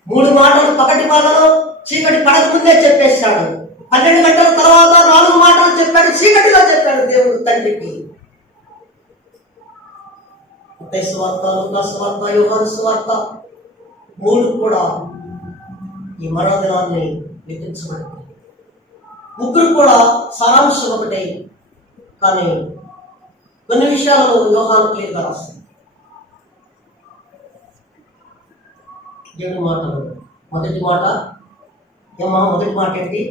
3 మాటలు పగటి మాటలు చీకటి పడక ముందే చెప్పేశాడు. 12 గంటల తర్వాత 4 మాటలు చెప్పాడు, చీకటిలో చెప్పాడు దేవుడు తండ్రికి. మత్తయి సువార్త, లూకా సువార్త, యోహాను సువార్త 3 కూడా ఈ మరణదినాన్ని లెక్కించబడింది. 3 కూడా సారాంశం ఒకటే, కానీ కొన్ని విషయాల్లో యోహాను క్లియర్గా రాస్తుంది. 7 మాటలు. మొదటి మాట ఏమా? మొదటి మాట ఏంటి?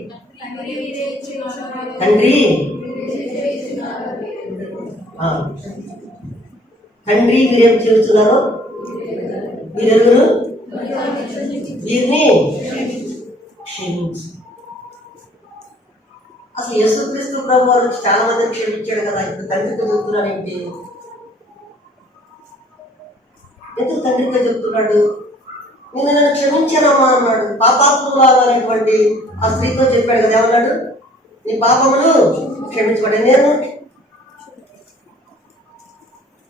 తండ్రి తండ్రి మీరేం చేస్తున్నారు? మీరెవరు? వీరిని క్షమించు. అసలు యేసుక్రీస్తు ప్రభు వారు చాలా మందిని క్షమించాడు కదా, ఇప్పుడు తండ్రితో చెప్తున్నాడు ఏంటి? ఎందుకు తండ్రితో చెప్తున్నాడు? నేను నన్ను క్షమించానమ్మా అన్నాడు. పాపాత్ములాగా అనేటువంటి ఆ స్త్రీతో చెప్పాడు కదా, ఏమన్నాడు? నీ పాపములు క్షమించబడి. నేను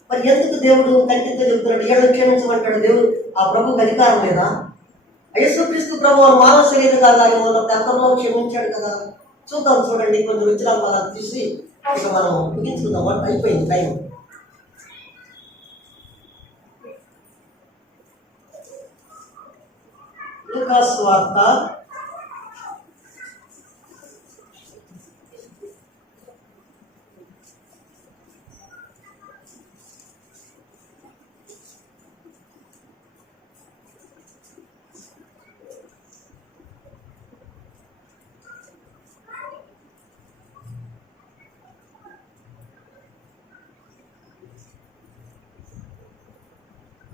మరి ఎందుకు దేవుడు తండ్రితో చెప్తున్నాడు? ఏడు క్షమించమంటాడు దేవుడు. ఆ ప్రభుకి అధికారం లేదా? యేసుక్రీస్తు ప్రభు మానవ శరీరం కాదు, అతను క్షమించాడు కదా. చూద్దాం, చూడండి, కొంచెం విచారాలు అలా తీసి ఇక మనం ముగించుకుందాం. అయిపోయింది టైం. లూకా సువార్త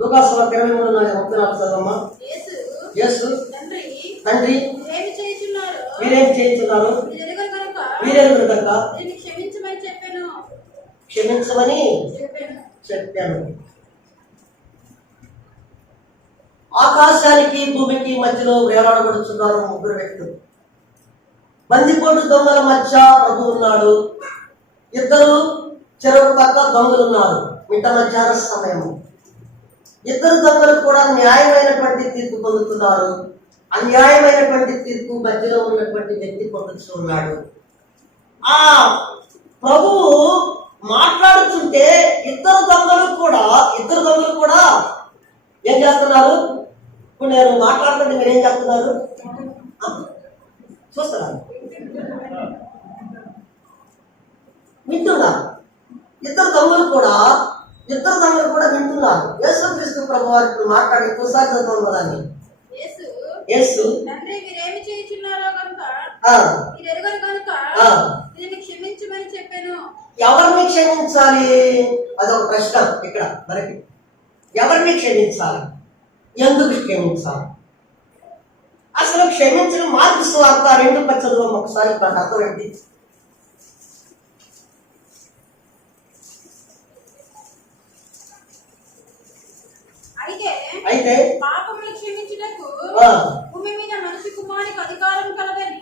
23:34 చదవమ్మా. యేసు తండ్రి మీరేం చేయించున్నారు? వీరెరుగురు కనుక క్షమించమని చెప్పాను. ఆకాశానికి భూమికి మధ్యలో వేలాడబడుతున్నారు ముగ్గురు వ్యక్తులు. బందిపోటు దొంగల మధ్య ప్రభు ఉన్నాడు. ఇద్దరు చెరువు పక్క దొంగలు ఉన్నారు. మిట్ట మధ్యాహ్న సమయం. ఇద్దరు దొంగలు కూడా న్యాయమైనటువంటి తీర్పు పొందుతున్నారు. అన్యాయమైనటువంటి తీర్పు మధ్యలో ఉన్నటువంటి వ్యక్తి పొందుతూ ఉన్నాడు. ఆ ప్రభువు మాట్లాడుతుంటే ఇద్దరు దొంగలు కూడా ఏం చేస్తున్నారు? ఇప్పుడు నేను మాట్లాడుతుంటే మీరు ఏం చెప్తున్నారు? చూస్తున్నారు, వింటున్నారు. ఇద్దరు దొంగలు కూడా వింటున్నారు. యేసుక్రీస్తు ప్రభు వారికి మాట్లాడి ఒకసారి చదువుతాం కదండి. యేసు తండ్రి మీరేమి చేయుచున్నారో కనుక మీరు ఎరుగరు కనుక నేను క్షమించమని చెప్పాను. ఎవరిని క్షమించాలి? అదొక ప్రశ్న ఇక్కడ మనకి. ఎవరిని క్షమించాలి? ఎందుకు క్షమించాలి? అసలు క్షమించిన మార్పు సువార్త 2:10 ఒకసారి నాకు అర్థమైంది. అయితే పాపములు క్షమించుటకు భూమి మీద మనిషి కుమారునికి అధికారం కలదని.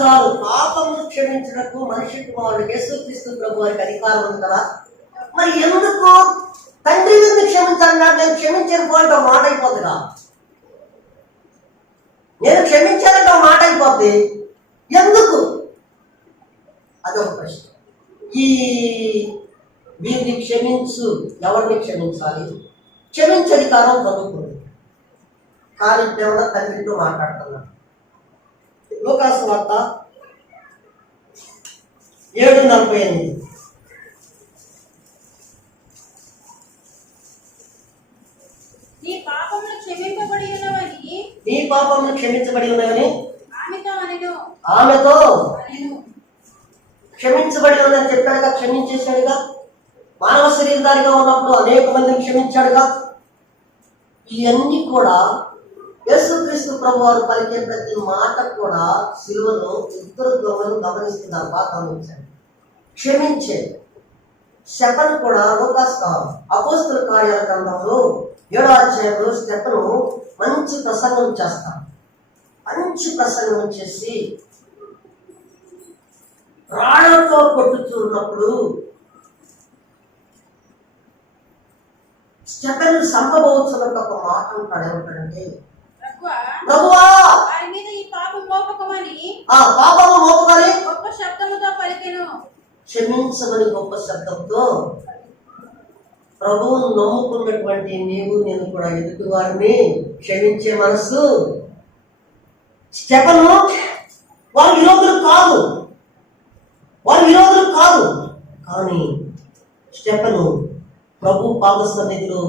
చాలు పాపములు క్షమించుటకు మనిషి కుమారుడు యేసుక్రీస్తు ప్రభు వారికి అధికారం ఉంది కదా. మరి ఎందుకు తండ్రి ఎందుకు క్షమించాలన్నాడు? నేను క్షమించను పోయిన మాట అయిపోతుందా? నేను క్షమించాలంటే ఒక మాట అయిపోద్ది. ఎందుకు? అదొక ప్రశ్న. వీరిని క్షమించు, ఎవరిని క్షమించాలి? క్షమించే అధికారం పొందుకుంది. కానీ దేవుడు తండ్రితో మాట్లాడుతున్నాడు. లూకాసు వార్త 7:48. నీ పాపములు క్షమించబడి ఉన్నవని ఆమెతో క్షమించబడి ఉన్నదని చెప్పాడుగా, క్షమించేశాడుగా. మానవ శరీరధారిగా ఉన్నప్పుడు అనేక మందిని క్షమించాడుగా. ఇవన్నీ కూడా యేసుక్రీస్తు ప్రభు వారు పలికే ప్రతి మాట కూడా సిలువలో ఇద్దరు దొంగలు గమనిస్తున్నారు. బాగా గమనించండి. క్షమించే శపను కూడా అపోస్తల కార్యాల గ్రంథంలో 7వ అధ్యాయంలో స్టెఫను మంచి ప్రసంగం చేస్తాడు. మంచి ప్రసంగం చేసి రాళ్లతో కొట్టుతున్నప్పుడు స్టెఫను సంభవవుతున్నట్టు ఒక మాట ఉంటాడు. ఏమంటాడంటే, ప్రభువా వారి మీద ఈ పాపం మోపకమని గొప్ప శబ్దముతో పలికెను. క్షమించమని గొప్ప శబ్దంతో. ప్రభువును నమ్ముకున్నటువంటి నీవు నేను కూడా ఎదుటి వారిని క్షమించే మనసు. స్టెఫను వారి విరోధులు కాదు, కానీ స్టెఫను ప్రభు పాద సన్నిధిలో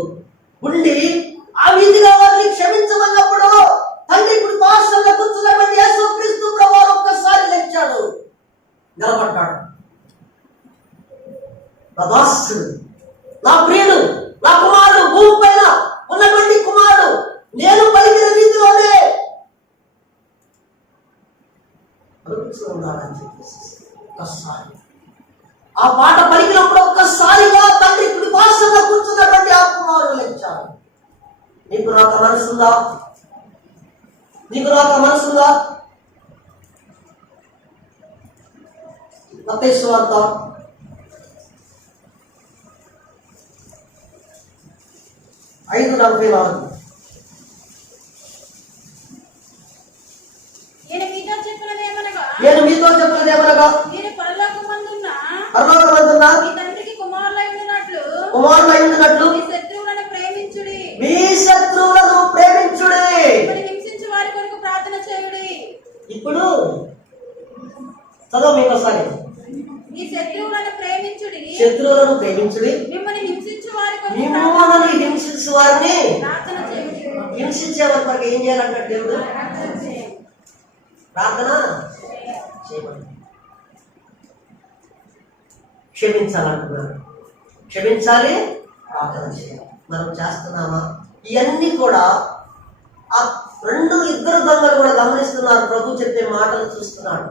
ఉండి ఆ విధిగా వారిని క్షమించమన్నప్పుడు తండ్రి కుడి పార్శ్వంలో కూర్చున్నటువంటి యేసుక్రీస్తు ప్రభువు ఒక్కసారి లేచాడు, నిలబడ్డాడు. నా దాసుడు, నా ప్రియుడు, నా కుమారుడు, భూమి పైన ఉన్నటువంటి కుమారుడు, నేను పలికిన రీతిలోనే ఉన్నాడని చెప్పేసి ఒక్కసారి ఆ పాట పలికినప్పుడు ఒక్కసారిగా తండ్రి కుడి పార్శ్వంలో కూర్చున్నటువంటి ఆ కుమారుడు లేచాడు. నీకు నాకు మనసుందా? మత్తయి సువార్త 5:44. నేను మీతో చెప్పినదేమనగా మీరు పరలోకమందున్న మీ తండ్రికి కుమారులై ఉండినట్లు మీ శత్రువులను ప్రేమించుడి, హింసించు వారి కొరకు ప్రార్థన చేయుడి. ఇప్పుడు చదువు మీకోసారి. మీ శత్రువులను ప్రేమించుడి, మిమ్మల్ని హింసించు వారి కొరకు హింసించు వారిని ప్రార్థన చేయుడి. హింసించే వారి కొరకు ఏం చేయాలంటాడు దేవుడు? ప్రార్థన చేయమని. క్షమించాలంటున్నాడు. క్షమించాలి, ప్రార్థన చేయాలి. మనం చేస్తున్నామా? ఇవన్నీ కూడా ఆ ఇద్దరు దొంగలు కూడా గమనిస్తున్నారు. ప్రభు చెప్పే మాటలు చూస్తున్నారు.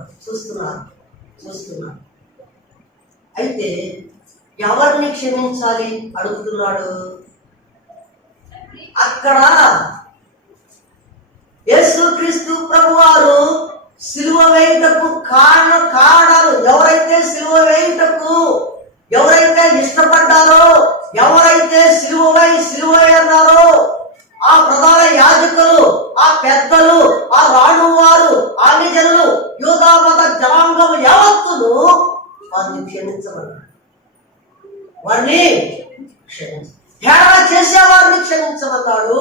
అయితే ఎవరిని క్షమించాలి అడుగుతున్నాడు. అక్కడ యేసుక్రీస్తు ప్రభువారు సిలువ వేయుటకు కారణాలు ఎవరైతే సిలువ వేయుటకు ఎవరైతే ఇష్టపడ్డారో, ఎవరైతే సిలువ అన్నారో ఆ ప్రధాన యాజకులు, ఆ పెద్దలు, ఆ రాణు వారు, ఆది జనులు, యూదా మత జనాంగం యావత్తును వారిని క్షమించమన్నారు. వారిని హేళన చేసే వారిని క్షమించమన్నాడు.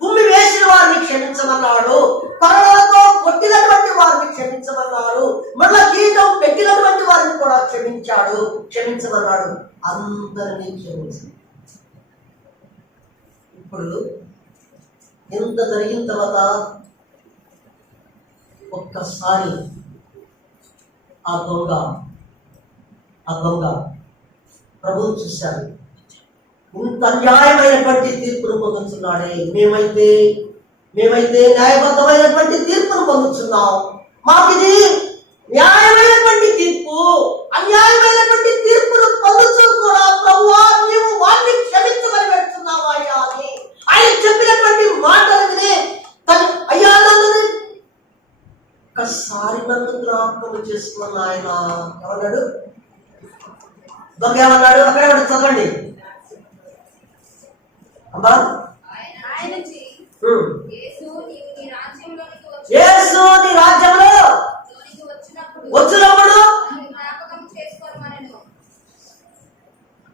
భూమి వేసిన వారిని క్షమించమన్నాడు. పరలతో కొట్టినటువంటి వారిని క్షమించమన్నాడు. మళ్ళా గీతం పెట్టినటువంటి వారిని కూడా క్షమించమన్నాడు. అందరినీ క్షమించాడు. ఇప్పుడు ఎంత జరిగిన తర్వాత ఒక్కసారి ఆ దొంగ ప్రభువు చూశారు. ఇంత న్యాయమైనటువంటి తీర్పును పొందుతున్నాడే, మేమైతే న్యాయబద్ధమైనటువంటి తీర్పును పొందుతున్నాం. మాకిది న్యాయమైనటువంటి తీర్పు, అన్యాయమైనటువంటి తీర్పును పొందుతూ కూడా ప్రభువా నీవు వారిని క్షమించమని పెడుతున్నావా అయ్యా అని ఆయన చెప్పినటువంటి మాటలని అయ్యా నన్ను ఒక్కసారి నన్ను జ్ఞాపకం చేసుకున్న ఆయన ఏమన్నాడు? దొంగ ఏమన్నాడు? అక్కడే చదవండి అమ్మా. యేసు నీ రాజ్యంలో వచ్చినప్పుడు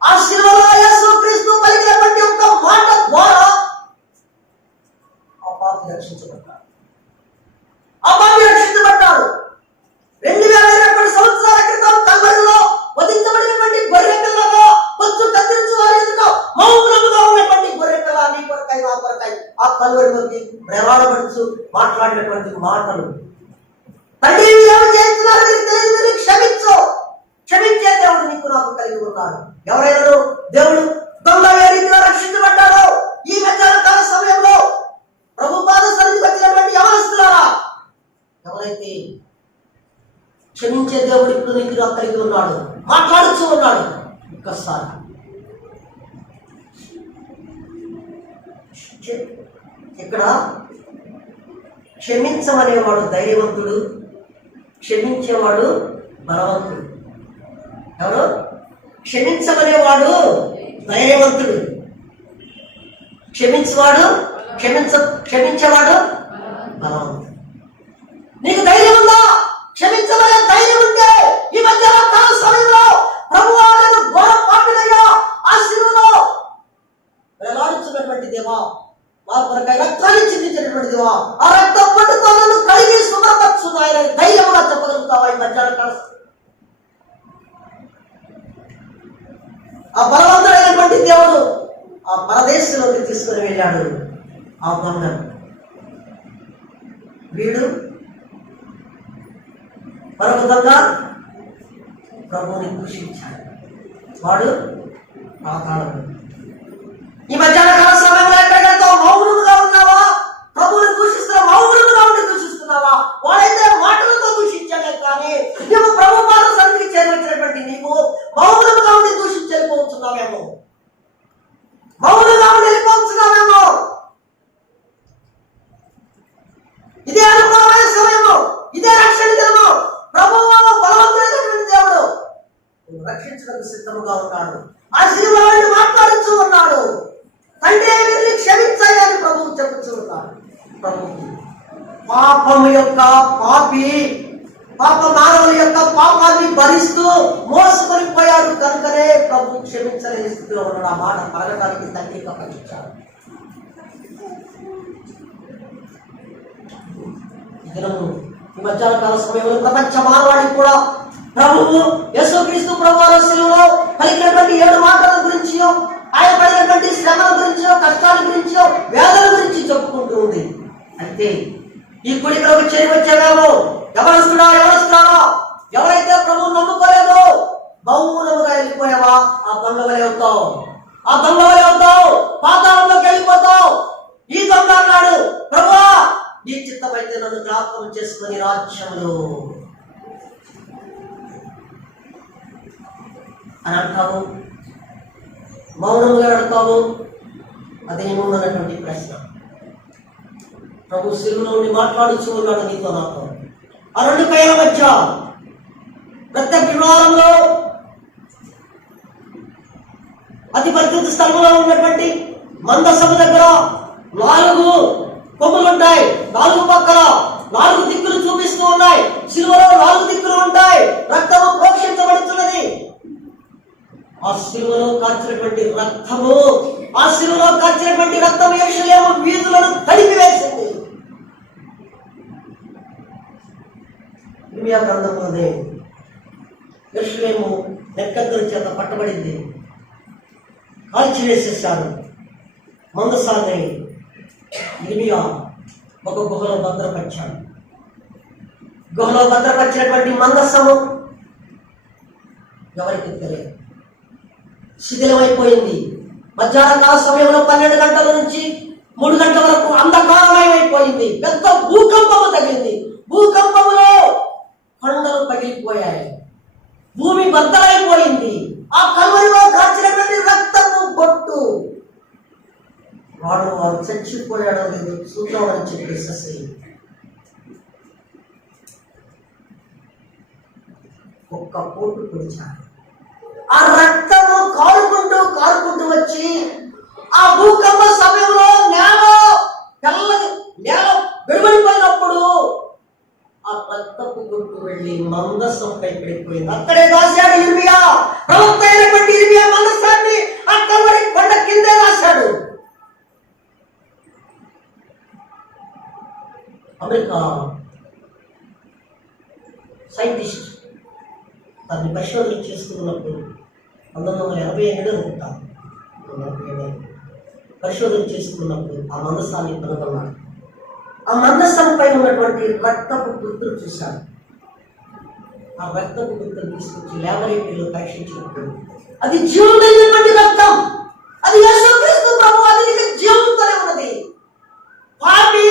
ఆ శిలువలో యేసుక్రీస్తు పలికినటువంటి ఒక మాట ద్వారా ఆ పాపి రక్షించబడ్డాడు. 2020 సంవత్సరాల క్రితం కల్వరిలో వధించబడినటువంటి గొర్రెపిల్లలో కొంచెం కత్తిరించు వారి ఎదుట మౌనముగా ఉన్నటువంటి గొర్రెపిల్ల నీ కొరకై నా కొరకై ఆ కల్వరిలోకి ప్రయాణపడుచు మాట్లాడినటువంటి మాటలు, తండ్రి ఏమి చేస్తున్నారు నీకు తెలియదు, క్షమించే దేవుడు నీకు నాకు కలిగి ఉన్నాడు. ఎవరైనా దేవుడు దొంగ ఏ రీతిలో రక్షించబడ్డారో ఈ మధ్యాహ్న కాల సమయంలో ప్రభు పాద సన్నిధికి వచ్చినటువంటి యవనస్తులారా, ఎవరైతే క్షమించే దేవుడు ఇప్పుడు నీకు నాకు కలిగి ఉన్నాడు, మాట్లాడుతూ ఉన్నాడు. ఒక్కసారి ఇక్కడ క్షమించమనేవాడు ధైర్యవంతుడు, క్షమించేవాడు బలవంతుడు. ఎవరు? క్షమించమనేవాడు ధైర్యవంతుడు, క్షమించేవాడు బలవంతుడు. నీకు ధైర్యం ఉందా? క్షమించమనే ధైర్యం ఉంటే ఈ మధ్య కాల సమయంలో ప్రభువా నేను ఘోర పాపినయ్యా, ఆ శిలువలో వేలాడుతున్నటువంటి దేవా, మా కొరకై రక్తాన్ని చిందించినటువంటి దేవా, ఆ రక్త పొట్టుతో నన్ను కలిగి శుభ్రపరుచున్నాయని ధైర్యంగా చెప్పగలుగుతావా? ఈ మధ్యాహ్న కాల ఆ బలవంతుడైనటువంటి దేవుడు ఆ పరదేశంలోకి తీసుకుని వెళ్ళాడు ఆ దొంగను. వీడు మరొక దొంగ ప్రభువుని దూషించాడు, వాడు పాతాళంలో. ఈ మధ్యాహ్న కాల సమయంలో ఎక్కడికెళ్తావు? మౌనముగా ఉన్నావా? ప్రభువుని మౌనముగా ఉండి దూషిస్తున్నావా? వాడైతే మాటలతో దూషించాడే కానీ నువ్వు ప్రభు పాద సన్నిధికి చేరవచ్చినటువంటి నీవు మౌనముగా ఉండి దూషించలేకపోతున్నావేమో, ఇదే అనుకూలమైన సమయము, ఇదే రక్షణ దినము. ప్రభువు బలవంతుడైనటువంటి దేవుడు రక్షించడానికి సిద్ధముగా ఉన్నాడు. ఆ శిలువలో మాట్లాడుతూ ఉన్నాడు. తండ్రి వీరిని క్షమించాలని ప్రభువు చెబుతూ ఉన్నాడు. ప్రభువు పాపము యొక్క మానవుల యొక్క పాపాన్ని భరిస్తూ మోసుకొని పోయాడు కనుకనే ప్రభు క్షమించలేని స్థితిలో ఉన్నాడు. ఆ మాట పలకడానికి తండ్రి పంపించాడు. ఈ మధ్యాహ్న కాల సమయంలో ప్రపంచ మానవాడికి కూడా ప్రభువు యేసుక్రీస్తు ప్రభువు శిలువలో పలికినటువంటి 7 మాటల గురించియో, ఆయన పడినటువంటి శ్రమల గురించో, కష్టాల గురించో, వేదన గురించి చెప్పుకుంటూ ఉంది. అయితే ఈ కుడిలోకి చేరి వచ్చేవేమో ఎవరొస్తున్నారా, ఎవరైతే ప్రభువు నమ్ముకోలేదో మౌనముగా వెళ్ళిపోయావా? ఆ దొంగవలే అవుతావు, పాతాళంలోకి వెళ్ళిపోతావు. ఈ దొంగ అన్నాడు, ప్రభువా నీ చిత్తమైతే నన్ను జ్ఞాపకం చేసుకుని రాజ్యంలో అని అంటావు. మౌనంగా వెళ్తావు? అది నీ ముందున్నటువంటి ప్రశ్న. ప్రభు శిలువలో నుండి మాట్లాడుచూ ఉన్నాడు నీతో నాతో. ఆ రెండు పైన మధ్య ప్రత్యక్ష ద్వారంలో అతి పరిశుద్ధ స్థలంలో ఉన్నటువంటి మందసము దగ్గర 4 కొమ్ములు ఉంటాయి. 4 పక్కల 4 దిక్కులు చూపిస్తూ ఉన్నాయి. శిలువలో 4 దిక్కులు ఉంటాయి. రక్తము ప్రోక్షించబడుతున్నది. ఆ శిలువలో కాచినటువంటి రక్తము, ఆ శిలువలో కాచినటువంటి రక్తము యెరూషలేము వీధులను తడిపివేసింది. ఇర్మియా గ్రంథంలోనే యెరూషలేము నెక్కద్దరు చేత పట్టబడింది, కాల్చివేసేశారు. మందసాన్ని ఇర్మియా ఒక గుహలో భద్రపరిచాడు. గుహలో భద్రపరిచినటువంటి మందసము ఎవరికి తెలియదు, శిథిలమైపోయింది. మధ్యాహ్న కాల సమయంలో 12 గంటల నుంచి 3 గంటల వరకు అంధకారమయమైపోయింది. పెద్ద భూకంపము తగిలింది. భూకంపములో కొండలు పగిలిపోయాయి, భూమి బద్దలైపోయింది. ఆ కల్వరిలో కాచినటువంటి రక్తము బొట్టు వాడు చచ్చిపోయాడో లేదు చూద్దామని చెప్పేసి ఒక్క పోటు పొడిచాడు. ఆ రక్తము కారుకుంటూ వచ్చి ఆ భూకంప సమయంలో నేల విడబడిపోయినప్పుడు ఆ రక్తపు గుర్తు వెళ్ళి మందసంపై పడిపోయింది. అక్కడే రాశాడు ఇర్మియా. ప్రవక్త అయినటువంటి ఇర్మియా మందసాన్ని ఆ కల్వరి కొండ కిందే రాశాడు. అమెరికా సైంటిస్ట్ దాన్ని పరిశోధన చేసుకున్నప్పుడు 1987 అనుకుంటాను, పరిశోధన చేసుకున్నప్పుడు ఆ మందసాన్ని కనుగొన్నాడు. ఆ మందసంపై ఉన్నటువంటి రక్తపు గుర్తులు చూశాడు. ఆ రక్తపు గుర్తులు తీసుకొచ్చి ల్యాబొరేటరీలో పరీక్షించినప్పుడు అది జీవమైనటువంటి రక్తం, అది యేసుక్రీస్తు ప్రభు, అది నీకు జీవంతోనే ఉన్నది. పాపి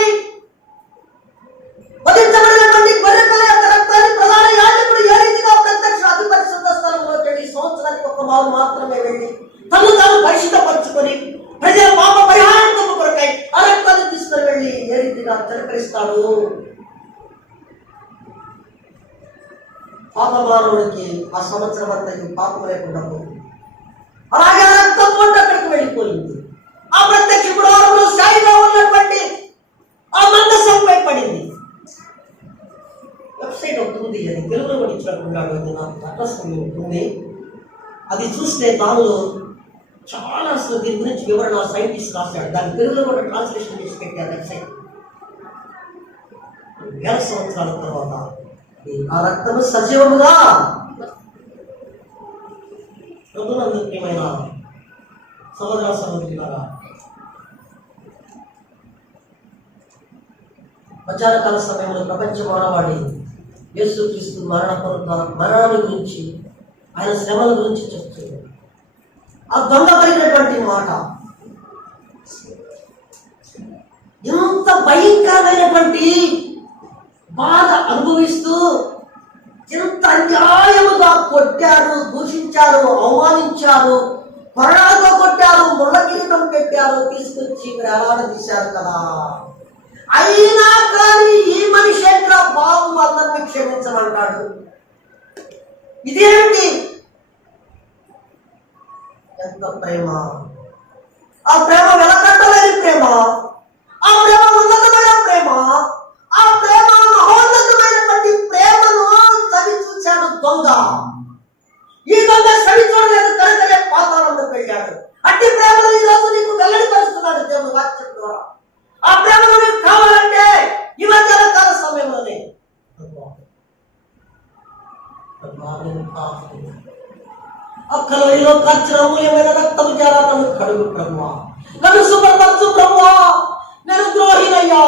వధించబడినటువంటి గొర్రెపిల్ల యొక్క రక్తాన్ని ప్రధాన యాజకుడు ఏ రీతిగా ప్రత్యక్ష అతి పరిశుద్ధ స్థలంలో సంవత్సరానికి 1 మారు మాత్రమే వెళ్ళి తను తాను పరిశుద్ధపరచుకొని ప్రజల పాప పరిహారం కొరకై ఆ రక్తాన్ని తీసుకొని వెళ్ళి ఏ రీతిగా తిరస్కరిస్తాడు. పాప మానవుడికి ఆ సంవత్సరం అంతా పాపం లేకుండా పోయింది. అలాగే ఆ రక్తం పోటీ అక్కడికి వెళ్ళిపోయింది. ఆ ప్రత్యక్ష గుడారంలో సాయిగా ఉన్నటువంటి ఆ మందసంపై పడింది. వెబ్సైట్ ఒకటి ఉంది, అది తెలుగులో కూడా ఇచ్చినట్టున్నాడు. అది నాకు అడ్రస్ ఉంటుంది. అది చూస్తే దానిలో చాలా అసలు దీని గురించి వివరణ సైంటిస్ట్ రాశాడు. దాని తెలుగులో కూడా ట్రాన్స్లేషన్ చేసి పెట్టారు. వెబ్సైట్ 1000 సంవత్సరాల తర్వాత ఆ రక్తము సజీవముగా ప్రభునందు ప్రియమైన సహోదర సహోదరులారా, మధ్యాహ్న కాల సమయంలో ప్రపంచ మానవాడి యేసుక్రీస్తు మరణాన్ని గురించి, ఆయన శ్రమల గురించి చెప్తుంది. ఆ దొంగ పలికినటువంటి మాట ఎంత భయంకరమైనటువంటి బాధ అనుభవిస్తూ ఎంత అన్యాయముగా కొట్టారు, దూషించారు, అవమానించారు, కొరడాతో కొట్టారు, ముళ్ళ కిరీటం పెట్టారు, తీసుకొచ్చి వేలాడదీశారు కదా. అయినా కానీ ఈ మనిషి ఎక్కడ బాబు అందరినీ క్షమించమంటాడు. ఇదేంటి? ఎంత ప్రేమ! ఆ ప్రేమ వెలకట్టలేని ప్రేమ, ఆ ప్రేమ ఉన్నతమైన ప్రేమ, ఆ ప్రేమ మహోన్నతమైనటువంటి ప్రేమను చవి చూశాడు దొంగ. ఈ దొంగ చవి చూడలేదు, కనుకనే పాతాళంలోకి వెళ్ళాడు. అట్టి ప్రేమను ఈ రోజు నీకు వెల్లడి పరుస్తున్నాడు దేవుని వాక్యం ద్వారా. ఆ ప్రేమను నీకు కావాలంటే ఈ మధ్యాహ్న కాల సమయంలోనే అక్కలో ఖర్చుల మూల్యమైన రక్తము ద్వారా నన్ను కడుగు ప్రభువా, నన్ను శుభ్రపరచు ప్రభువా, నేను ద్రోహినయ్యా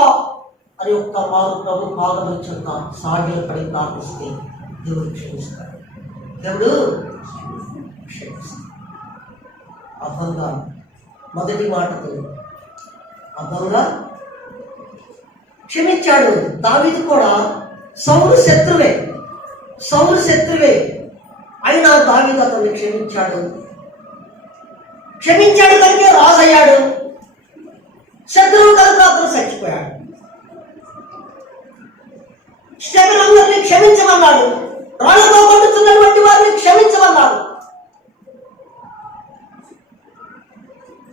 అని ఒక్క మారు ప్రభు పాదముల చెంత సాగిల పడి ప్రార్థిస్తే దేవుడు క్షమిస్తాడు. దేవుడు క్షమిస్తాడు. ఆ దొంగ మొదటి మాటతో ఆ దొంగ క్షమించాడు. దావీదు కూడా సౌలు శత్రువే అయినా దావీదు అతన్ని క్షమించాడు. క్షమించాడు కనుక రాజయ్యాడు. శత్రువు కనుక అతను చచ్చిపోయాడు. స్టెఫెన్ అందరినీ క్షమించమన్నాడు. రాళ్లతో కొట్టుతున్నటువంటి వారిని క్షమించమన్నాడు.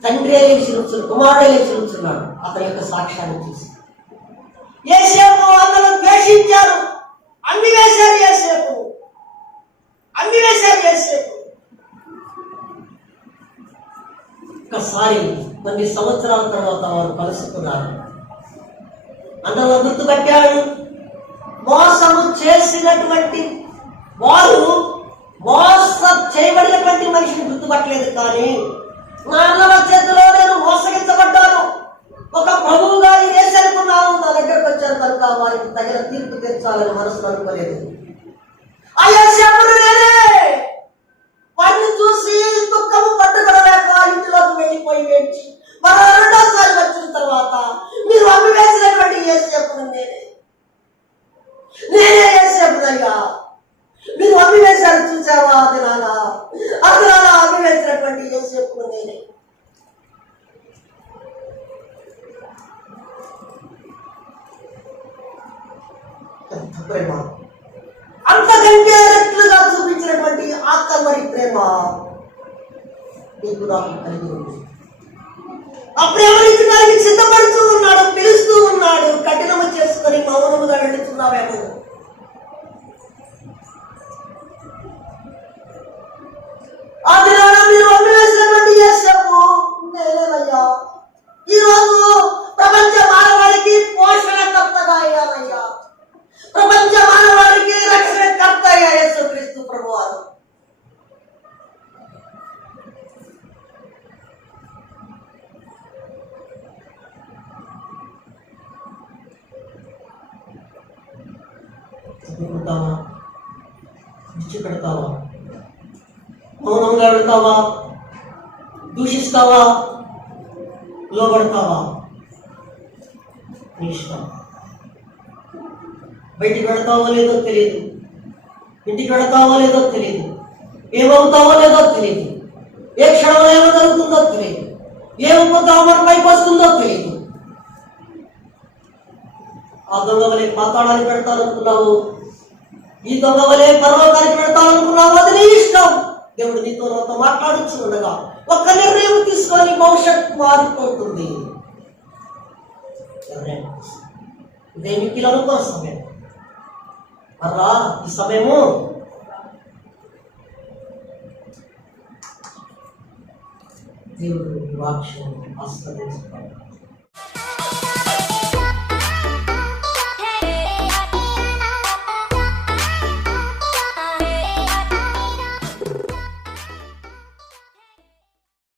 తండ్రి లేచి కుమారుడే లేచి నుంచున్నాడు అతని యొక్క సాక్ష్యాన్ని చూసి. యేసేపు అతను ద్వేషించారు, అన్ని వేశారు యేసేపు. ఒక్కసారి కొన్ని సంవత్సరాల తర్వాత వారు కలుసుకున్నారు. అందులో గుర్తుపట్టాడు, మోసము చేసినటువంటి వారు మోసం చేయబడినటువంటి మనిషిని గుర్తుపట్టలేదు. కానీ నా అన్నల చేతిలో నేను మోసగించబడ్డాను, ఒక ప్రభువుగా ఈ దేశానుకున్నాను, నా దగ్గరకు వచ్చాను కనుక వారికి తగిన తీర్పు తీర్చాలని మనసులో అనుకోలేదు. అయ్యా చెప్పను నేనే వారిని చూసి దుఃఖము పట్టుకోలేక ఇంటిలోకి వెళ్ళిపోయి వేచి మరో రెండోసారి వచ్చిన తర్వాత మీరు అమ్మి వేసినటువంటి యేసేపును నేనే యేసేపునయ్యా, మీరు అమ్మి వేశారు చూసావా? అది నాన్న అమ్మి వేసినటువంటి యేసేపును నేనే. ఎంత ప్రేమ! అంతకంటే రెట్లుగా చూపించినటువంటి ఆకర్మరి ప్రేమ నీకు నాకు కలిగి ఉంది. ఆ ప్రేమనికి దానికి సిద్ధపడుతూ ఉన్నాడు, పిలుస్తూ ఉన్నాడు. కఠినము చేసుకొని మౌనముగా వెళుతున్నావేమో. ఆ దినాన మీరు అమ్మి వేసినటువంటి యేసేపు నేనేనయ్యా. ఈరోజు ప్రపంచ మానవాళికి పోషణకర్తగా అయ్యానయ్యా. ప్రపంచ మానవాళికి రక్షణకర్త అయ్యా యేసుక్రీస్తు ప్రభువారు. చెప్పుకుంటావా? విడిచిపెడతావా? మౌనంగా వెళ్తావా? దూషిస్తావా? లోబడతావా? నీ ఇష్టం. బయటికి వెళతావో లేదో తెలియదు, ఇంటికి వెళతావో లేదో తెలియదు, ఏమవుతావో లేదో తెలియదు, ఏ క్షణంలో ఏమో జరుగుతుందో తెలియదు, ఏ ఉప్పుతావో మన పైకి వస్తుందో తెలియదు. ఆ దొంగ వలె పాతాళానికి పెడతాననుకున్నావు, ఈ దొంగ వలె పరలోకానికి పెడతాననుకున్నావు. అది నీ ఇష్టం. దేవుడు నీతో నాతో మాట్లాడుతూ ఉండగా ఒక్క నిర్ణయం తీసుకొని భవిష్యత్తు మారిపోతుంది. దేనికి అనుకో సమయం అలా ఈ సమయము దేవుడు వాక్యం ఆస్వాదించుతాడు.